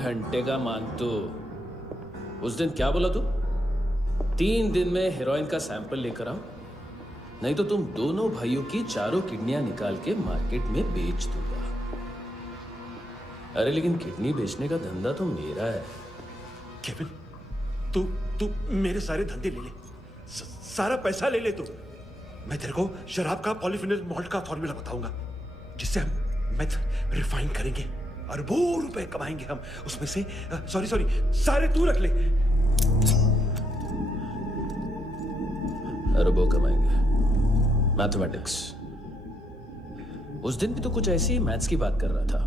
घंटे का मानतू, उस दिन क्या बोला तू? 3 दिन में हेरोइन का सैंपल लेकर आओ, नहीं तो तुम दोनों भाइयों की चारों किडनियां निकाल के मार्केट में बेच दूंगा। अरे लेकिन किडनी बेचने का धंधा तो मेरा है। केविन, तू मेरे सारे धंधे ले ले, सारा पैसा ले ले तू। मैं तेरे को शराब का पॉलीफिनल मॉल्ट का फॉर्मूला बताऊंगा, जिससे हम मेथ रिफाइन करेंगे, अरबों रुपए कमाएंगे हम उसमें से। सॉरी सारे तू रख ले। अरबों कमाएंगे, मैथमेटिक्स। उस दिन भी तो कुछ ऐसी मैथ्स की बात कर रहा था।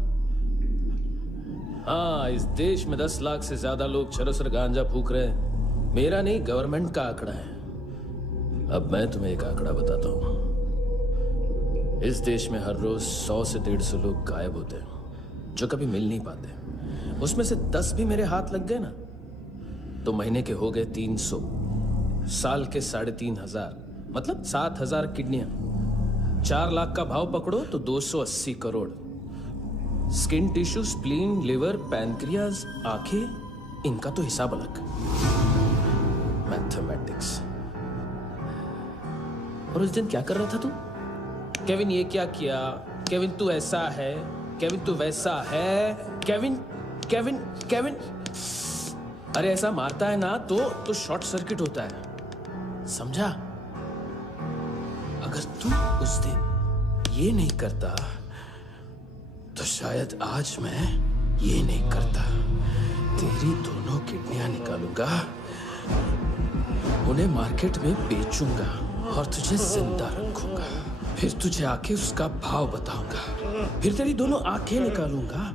हाँ, इस देश में 10 लाख से ज्यादा लोग चरस और गांजा फूक रहे हैं। मेरा नहीं, गवर्नमेंट का आंकड़ा है। अब मैं तुम्हें एक आंकड़ा बताता हूं। इस देश में हर रोज 100 से 150 लोग गायब होते हैं, जो कभी मिल नहीं पाते। उसमें से 10 भी मेरे हाथ लग गए ना, तो महीने के हो गए 300, साल के 3,500, मतलब 7,000 किडनियां। 4 लाख का भाव पकड़ो तो 280 crore. Skin tissue, spleen, liver, pancreas, आंखें, इनका तो हिसाब अलग। मैथमेटिक्स। और उस दिन क्या कर रहा था तू? केविन ये क्या किया, केविन तू ऐसा है, केविन तू वैसा है, केविन केविन केविन। अरे ऐसा मारता है ना तो शॉर्ट सर्किट होता है, समझा? अगर तू उस दिन ये नहीं करता तो शायद आज मैं ये नहीं करता। तेरी दोनों किडनियां निकालूंगा, उन्हें मार्केट में बेचूंगा और तुझे जिंदा रखूंगा। फिर तुझे आके उसका भाव बताऊंगा। फिर तेरी दोनों आंखें निकालूंगा,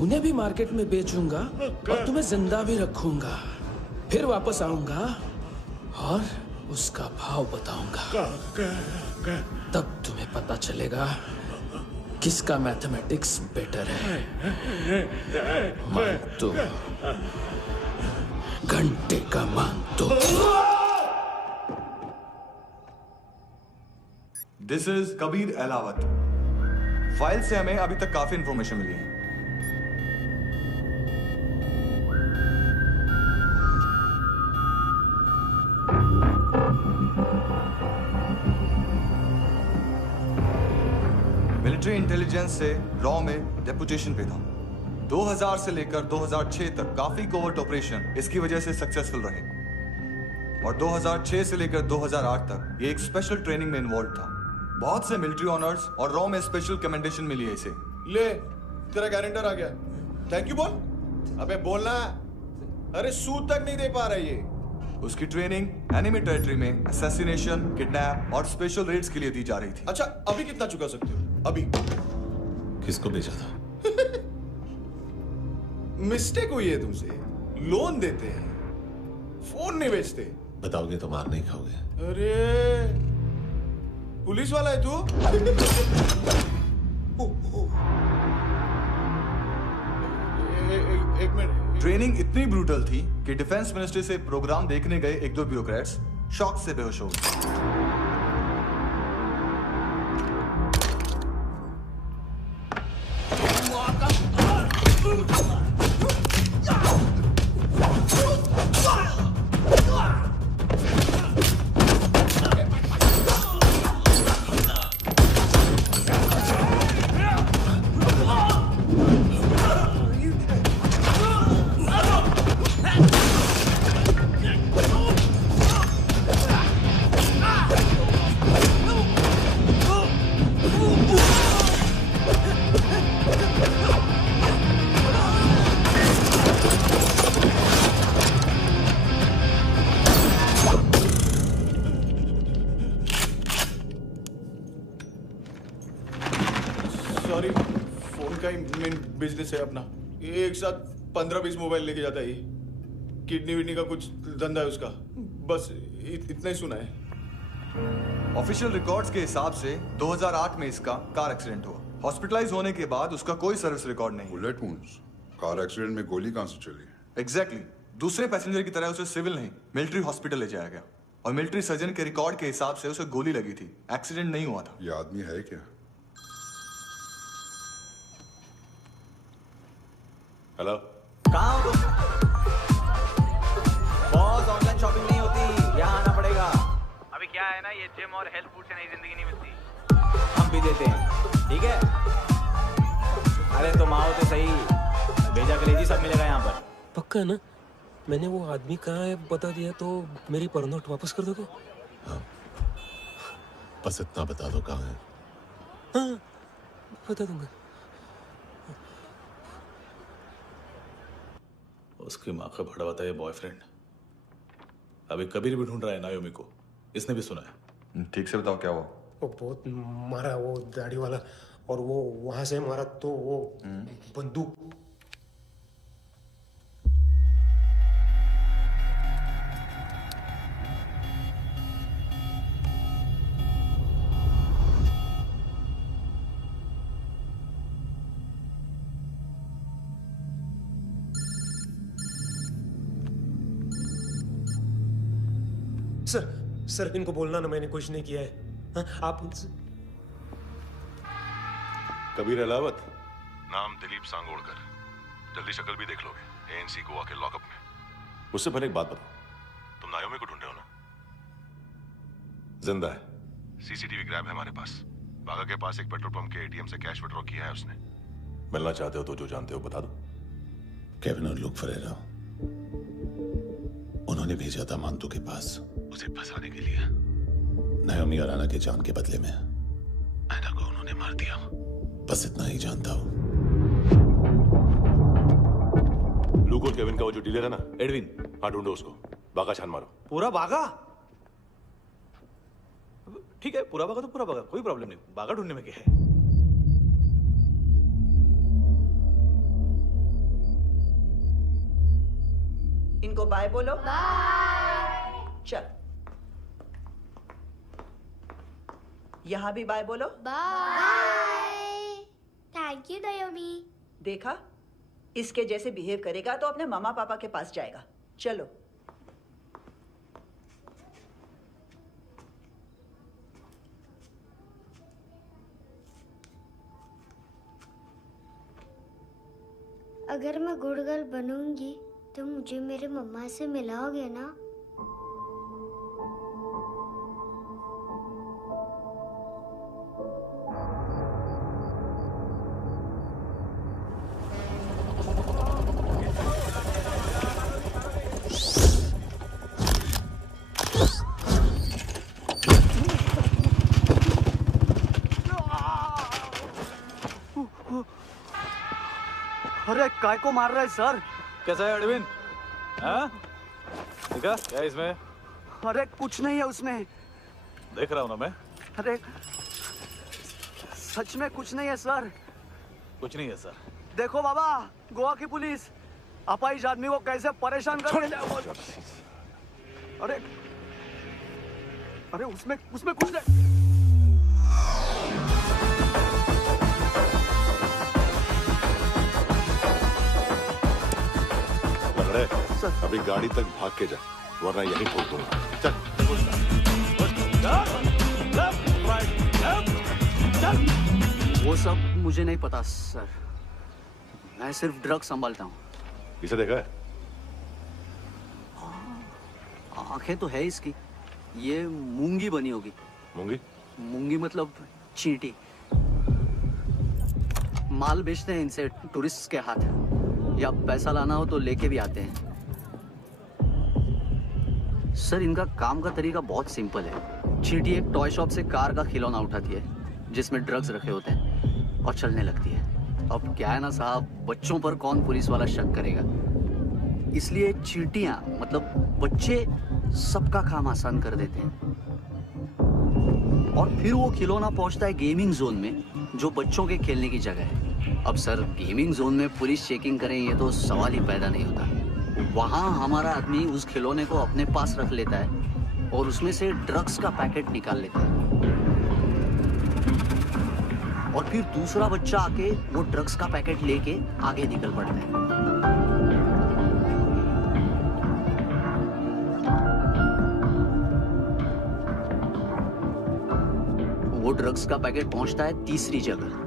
उन्हें भी मार्केट में बेचूंगा और तुम्हें जिंदा भी रखूंगा। फिर वापस आऊंगा और उसका भाव बताऊंगा। तब तुम्हें पता चलेगा किसका मैथमेटिक्स बेटर है। मानतो, घंटे का मानतो। This is Kabir Ahlawat. File से हमें अभी तक काफी इंफॉर्मेशन मिली है। मिलिट्री इंटेलिजेंस से रॉ में डेपुटेशन पे था। 2000 से लेकर 2006 तक काफी कोवर्ट ऑपरेशन इसकी वजह से सक्सेसफुल रहे, और 2006 से लेकर 2008 तक ये एक स्पेशल ट्रेनिंग में इन्वॉल्व था। बहुत से मिलिट्री ऑनर्स और रॉ में स्पेशल कमेंडेशन मिली है इसे। ले, तेरा गारंटर आ गया। थैंक यू बोल। अबे बोलना। अरे सूद तक नहीं दे पा रहा ये। उसकी ट्रेनिंग एनिमी टेरिटरी में असैसिनेशन, किडनैप और स्पेशल रेड्स के लिए दी जा रही थी। अच्छा, अभी कितना चुका सकते हो? अभी किसको भेजा था? मिस्टेक हुई है तुमसे। लोन देते हैं, फोन नहीं बेचते। बताओगे तो मार नहीं खाओगे। अरे पुलिस वाला है तू? एक मिनट। ट्रेनिंग इतनी ब्रूटल थी कि डिफेंस मिनिस्ट्री से प्रोग्राम देखने गए एक दो ब्यूरोक्रेट्स शॉक से बेहोश हो गए। सॉरी, फोन का ही मेन बिजनेस है अपना। एक साथ 15-20 मोबाइल लेके जाता है। किडनी विडनी का कुछ धंधा है उसका। बस इतना ही सुना है। ऑफिशियल रिकॉर्ड्स के हिसाब से 2008 में इसका कार एक्सीडेंट हुआ। हॉस्पिटलाइज होने के बाद उसका कोई सर्विस रिकॉर्ड नहीं। बुलेट वुंड्स, कार एक्सीडेंट में गोली कहां से चली? एग्जैक्टली। दूसरे पैसेंजर की तरह उसे सिविल नहीं, मिलिट्री हॉस्पिटल ले जाया गया और मिलिट्री सर्जन के रिकॉर्ड के हिसाब से उसे गोली लगी थी। एक्सीडेंट नहीं हुआ था। ये आदमी है क्या? हेलो, कहाँ हो तुम? बॉस, ऑनलाइन शॉपिंग नहीं होती, यहाँ आना पड़ेगा। अभी क्या है ना, ये जिम और हेल्थ फूड से नई जिंदगी नहीं मिलती। हम भी देते हैं, ठीक है? अरे तुम आओ तो सही, भेजा करेजी सब मिलेगा यहाँ पर। पक्का ना? मैंने वो आदमी कहाँ है बता दिया तो मेरी पर नोट वापस कर दोगे? हाँ, बस इतना बता दो कहाँ है। हाँ, बता दूंगा। उसकी माँ का भड़वा था ये बॉयफ्रेंड। अभी कबीर भी ढूंढ रहा है नायोमी को। इसने भी सुना है। ठीक से बताओ क्या हुआ? वो बहुत मारा, वो दाढ़ी वाला, और वो वहां से मारा तो वो बंदूक। सर इनको बोलना ना मैंने कुछ नहीं किया है। हाँ, आप कबीर अलावत, नाम दिलीप सांगोड़कर। जल्दी शक्ल भी देख लोगे एएनसी गोवा के लॉकअप में। उससे पहले एक बात बताओ, तुम नायोमी को ढूंढ रहे हो ना? जिंदा है। सीसीटीवी ग्रैब है हमारे पास। बागा के पास एक पेट्रोल पंप के एटीएम से कैश विड्रॉ किया है उसने। मिलना चाहते हो तो जो जानते हो बता दो। केविन और लुक फरेरा, उन्होंने भेजा था मांतू के पास उसे फंसाने के लिए। नायोमी और आना के जान के बदले में आना को उन्होंने मार दिया। बस इतना ही जानता हूं। लुक और केविन का वो जो डीलर है ना, एडविन, हाँ ढूंढो उसको। बागा छान मारो। पूरा बागा? ठीक है, पूरा बागा तो पूरा बागा, कोई प्रॉब्लम नहीं। बागा ढूंढने में क्या है? इनको बाय बोलो। बाय। चल, यहाँ भी बाय बोलो। बाय। Thank you नायोमी। देखा, इसके जैसे बिहेव करेगा तो अपने मामा पापा के पास जाएगा। चलो। अगर मैं गुड गर्ल बनूंगी तो मुझे मेरे मम्मा से मिलाओगे ना? अरे काय को मार रहा है सर? कैसा है एडविन? हाँ? देखा क्या है इसमें? अरे कुछ नहीं है उसमें। देख रहा हूँ ना मैं। अरे सच में कुछ नहीं है सर। कुछ नहीं है सर। देखो बाबा, गोवा की पुलिस अपाहिज आदमी को कैसे परेशान कर रही है। अरे अरे उसमें कुछ नहीं। लंगड़े, अभी गाड़ी तक भाग के जा, वरना यहीं ठोक दूंगा। चल। वो सब मुझे नहीं पता सर, मैं सिर्फ ड्रग संभालता हूँ। इसे देखा है? आंखें तो है इसकी, ये मूंगी बनी होगी। मूंगी? मूंगी मतलब चींटी। माल बेचते हैं इनसे टूरिस्ट के हाथ, या पैसा लाना हो तो लेके भी आते हैं। सर इनका काम का तरीका बहुत सिंपल है। चींटी एक टॉय शॉप से कार का खिलौना उठाती है जिसमें ड्रग्स रखे होते हैं और चलने लगती है। अब क्या है ना साहब, बच्चों पर कौन पुलिस वाला शक करेगा, इसलिए चींटियां मतलब बच्चे सबका काम आसान कर देते हैं। और फिर वो खिलौना पहुंचता है गेमिंग जोन में, जो बच्चों के खेलने की जगह है। अब सर गेमिंग जोन में पुलिस चेकिंग करें ये तो सवाल ही पैदा नहीं होता। वहां हमारा आदमी उस खिलौने को अपने पास रख लेता है और उसमें से ड्रग्स का पैकेट निकाल लेता है, और फिर दूसरा बच्चा आके वो ड्रग्स का पैकेट लेके आगे निकल पड़ता है। वो ड्रग्स का पैकेट पहुंचता है तीसरी जगह।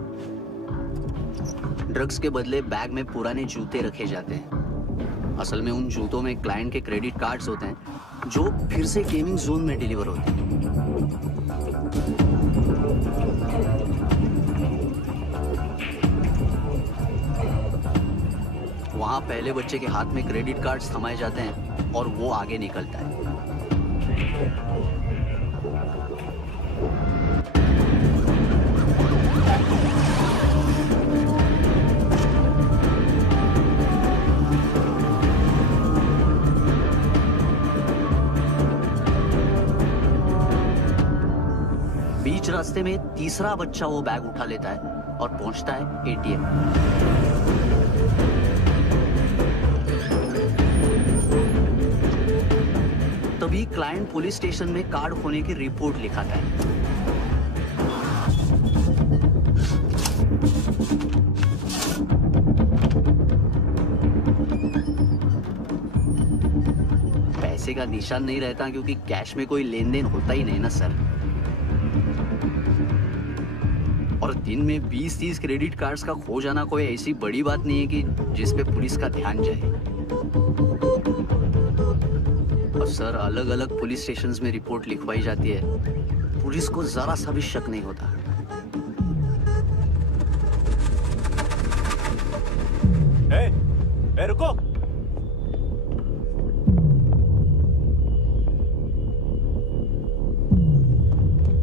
ड्रग्स के बदले बैग में पुराने जूते रखे जाते हैं। असल में उन जूतों में क्लाइंट के क्रेडिट कार्ड्स होते हैं जो फिर से गेमिंग जोन में डिलीवर होते हैं। वहां पहले बच्चे के हाथ में क्रेडिट कार्ड्स थमाए जाते हैं और वो आगे निकलता है। बीच रास्ते में तीसरा बच्चा वो बैग उठा लेता है और पहुंचता है एटीएम। तभी क्लाइंट पुलिस स्टेशन में कार्ड खोने की रिपोर्ट लिखाता है। पैसे का निशान नहीं रहता क्योंकि कैश में कोई लेन देन होता ही नहीं ना सर। और दिन में 20-30 क्रेडिट कार्ड्स का खो जाना कोई ऐसी बड़ी बात नहीं है कि जिस पे पुलिस का ध्यान जाए। और सर अलग अलग पुलिस स्टेशंस में रिपोर्ट लिखवाई जाती है, पुलिस को जरा सा भी शक नहीं होता। ए, रुको।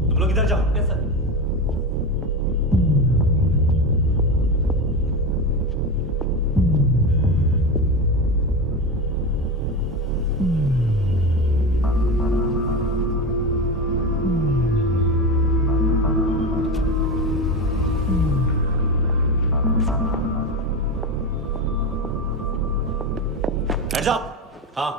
तुम लोग इधर जाओ। Yes sir. Hands up! हाँ।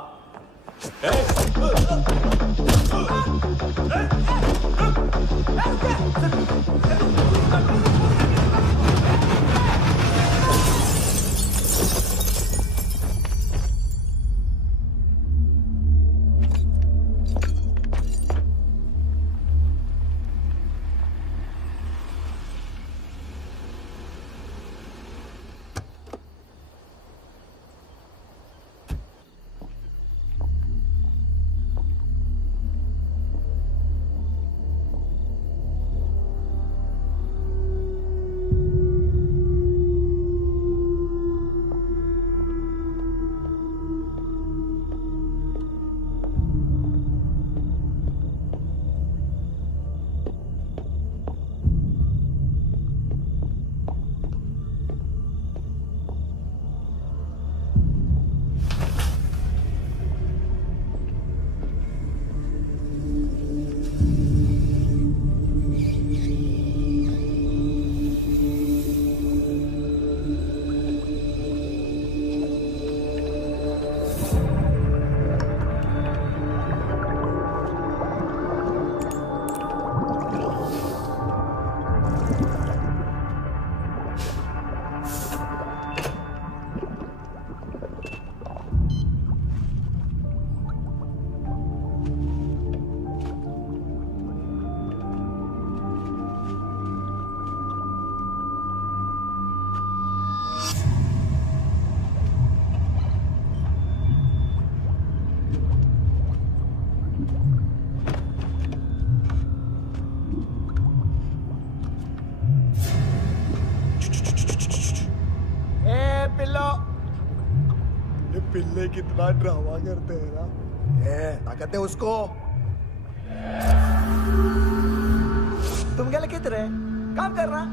ए पिल्लो, ये पिल्ले कितना ड्रामा करते हैं ना। ए ताकत है उसको। तुम क्या लिखित रहे? काम कर रहा।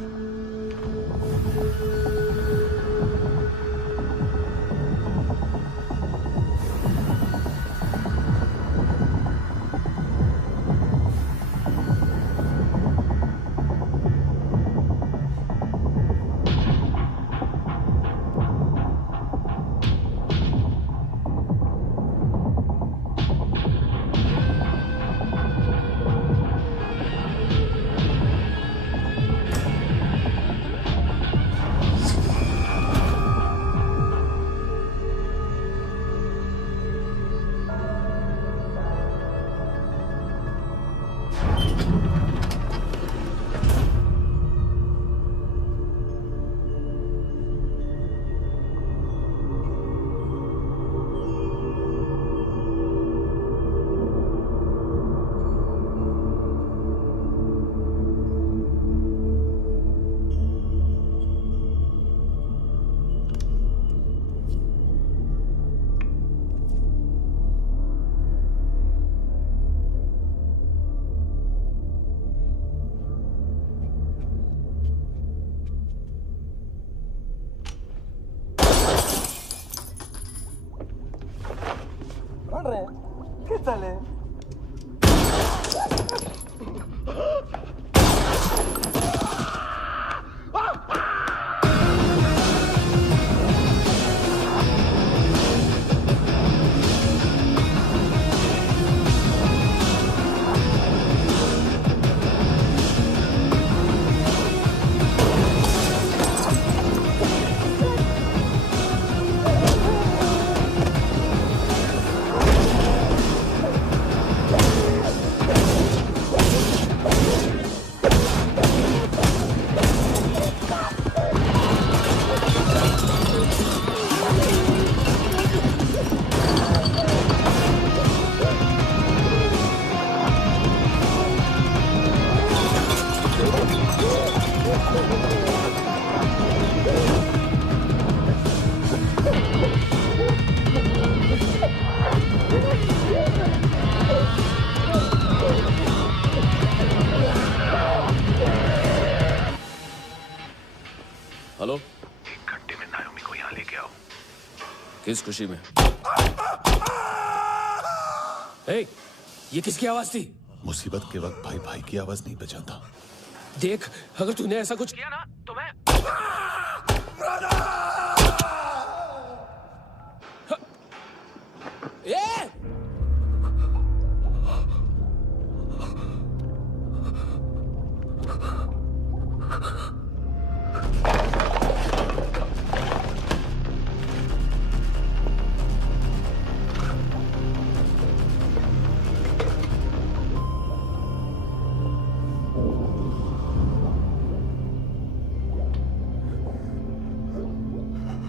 हेलो, 1 घंटे में नायोमी को यहाँ लेके आओ। किस खुशी में? ए, ये किसकी आवाज थी? मुसीबत के वक्त भाई भाई की आवाज नहीं बजाता। देख, अगर तूने ऐसा कुछ किया ना तो मैं ए!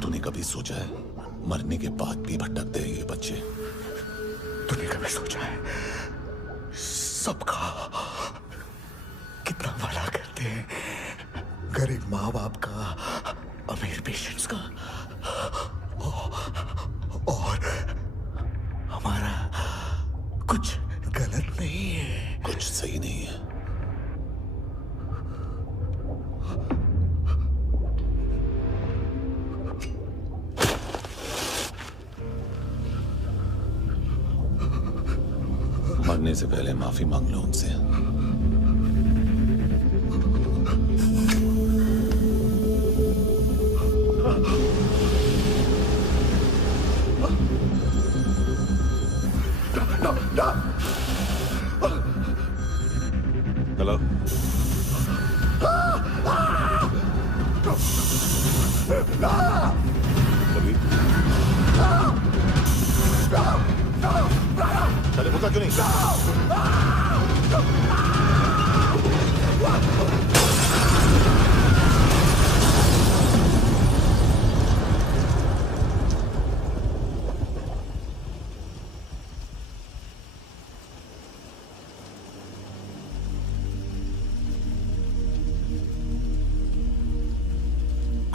तूने कभी सोचा है मरने के बाद भी भटकते हैं ये बच्चे? तूने कभी सोचा है सबका कितना भला करते हैं? गरीब माँ बाप का, अमीर पेशेंट्स का, और हमारा कुछ गलत नहीं है, कुछ सही नहीं है। मरने से पहले माफी मांग लो उनसे। हेलो, चले मुझा क्यों नहीं?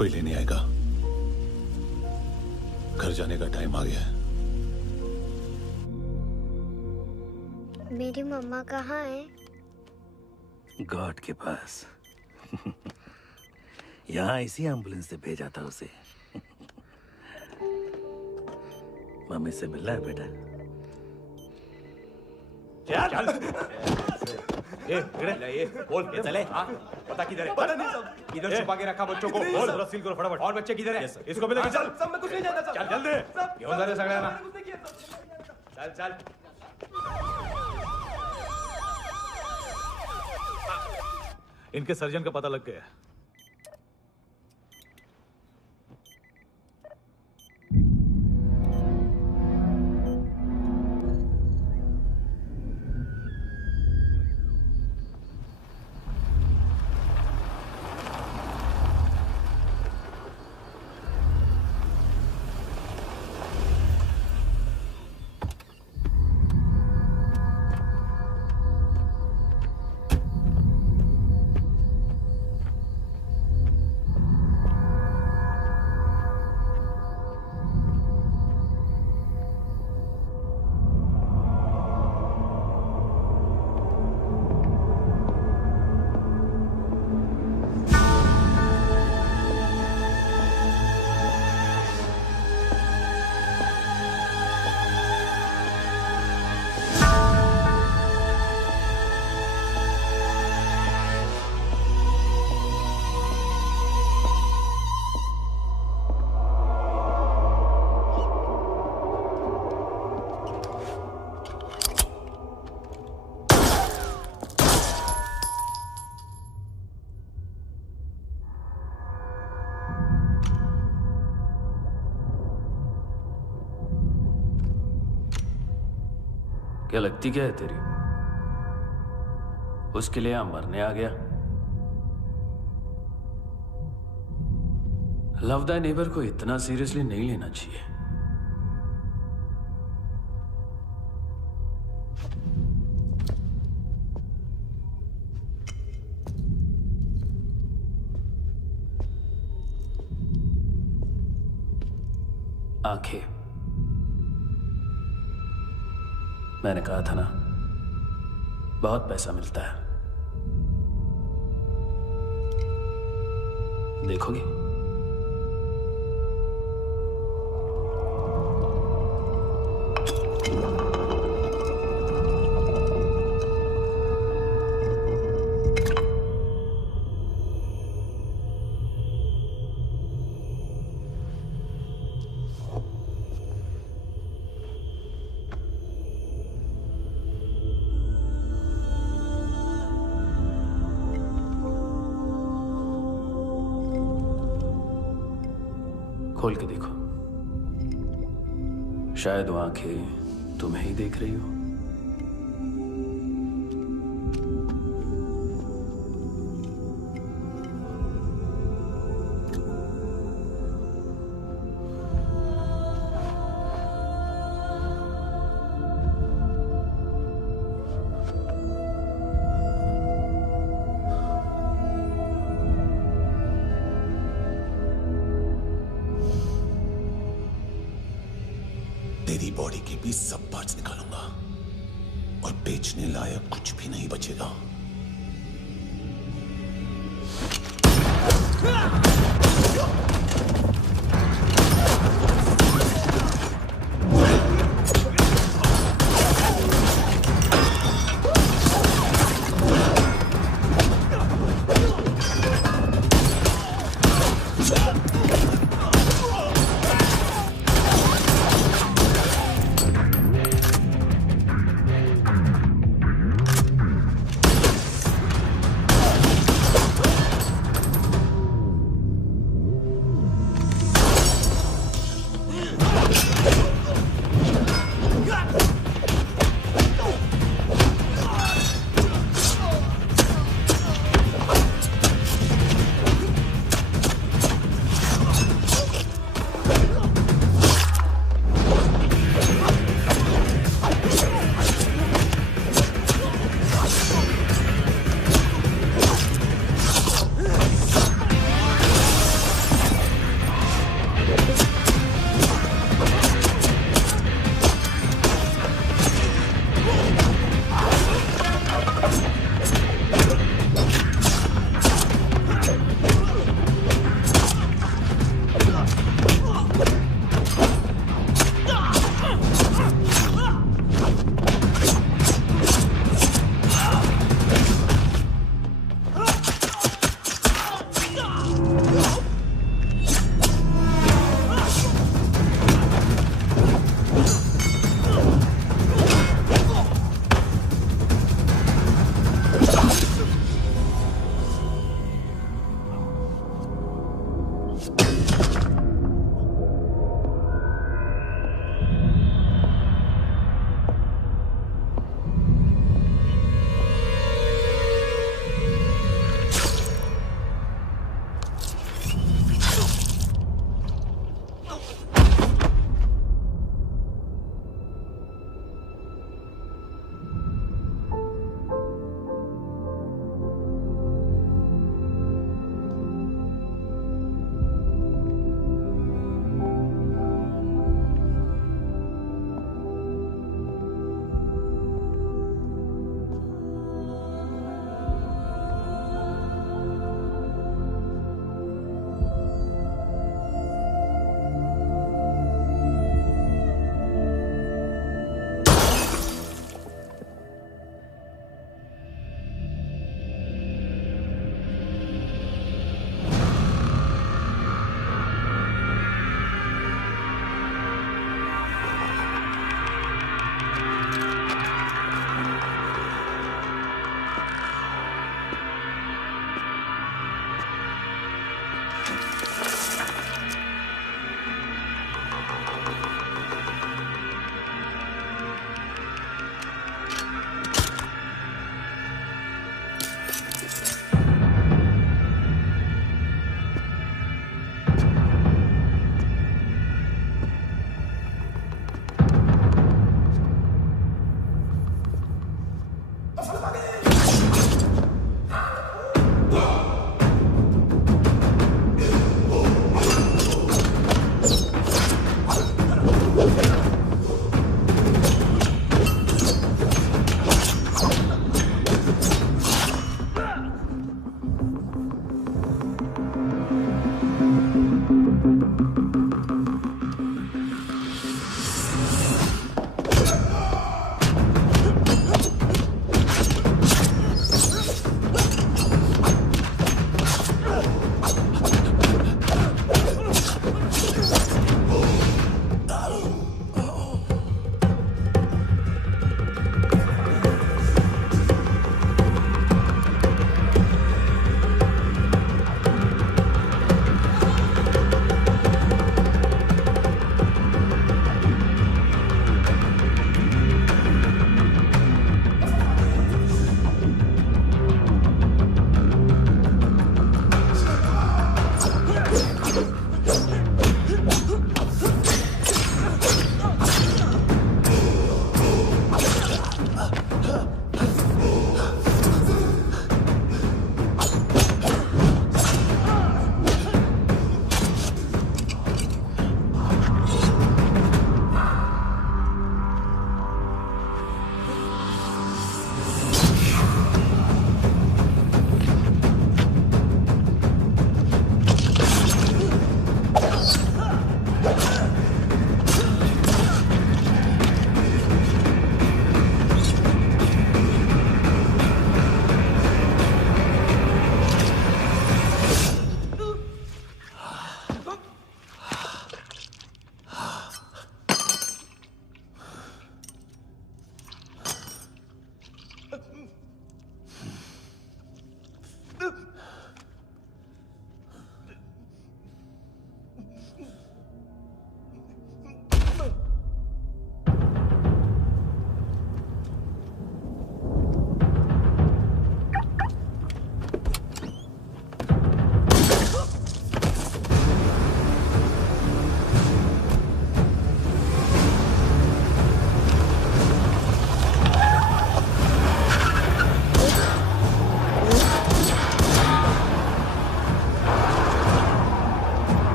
कोई लेने आएगा। घर जाने का टाइम आ गया है। मेरी मम्मा कहाँ है? गॉड के पास। यहाँ इसी एम्बुलेंस से भेजा था उसे। मम्मी से मिलना है बेटा। चल। ये बोल ये चले। हाँ पता किधर है? पता नहीं सब। इधर छुपा के रखा बच्चों को। बोल सील करो फटाफट। और बच्चे किधर है? इसको भी लेके चल। सब मैं कुछ नहीं जानता। चल जल्दी। क्यों जा रहे सगळे ना? चल चल। इनके सर्जन का पता लग गया। क्या लगती क्या है तेरी? उसके लिए यहां मरने आ गया? लव द नेबर को इतना सीरियसली नहीं लेना चाहिए। आंखें, मैंने कहा था ना, बहुत पैसा मिलता है। देखोगी? खोल के देखो, शायद वो आंखें तुम्हें ही देख रही हो। तेरी बॉडी के भी सब पार्ट्स निकालूंगा और बेचने लायक कुछ भी नहीं बचेगा।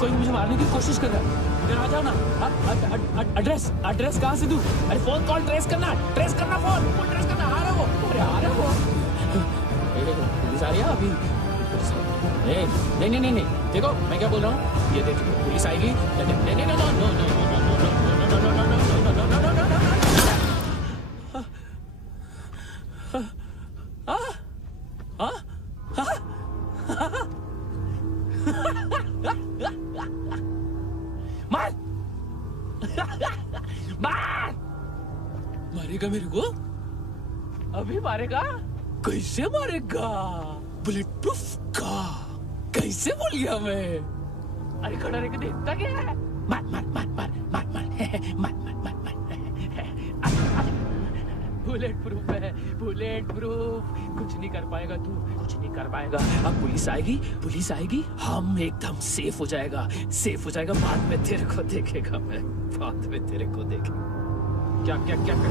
कोई मुझे मारने की कोशिश कर रहा है। इधर आ जाओ ना। एड्रेस कहाँ से दूं? अरे फोन कॉल ट्रेस करना फोन ट्रेस करना। आ रहा वो, अरे आ रहा वो। पुलिस आ रही है अभी। नहीं देखो मैं क्या बोल रहा हूँ, ये देखो पुलिस आएगी। नहीं हाँ हाँ मार मार मारेगा मेरे को अभी मारेगा कैसे मारेगा बुलेट प्रूफ का कैसे बोल गया मैं अरे खड़ा रह के देखता क्या है मार मार मार मार मार मार मार मार मार बुलेट प्रूफ है बुलेट प्रूफ कुछ नहीं कर पाएगा तू कुछ नहीं कर पाएगा अब पुलिस आएगी हम एकदम सेफ हो जाएगा बाद में तेरे को देखेगा मैं बाद में तेरे को देखेगा क्या क्या क्या कर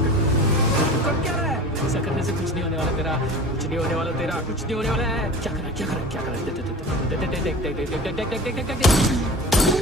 क्या रहा है ऐसा करने से कुछ नहीं होने वाला तेरा कुछ नहीं होने वाला है क्या कर रहा है देख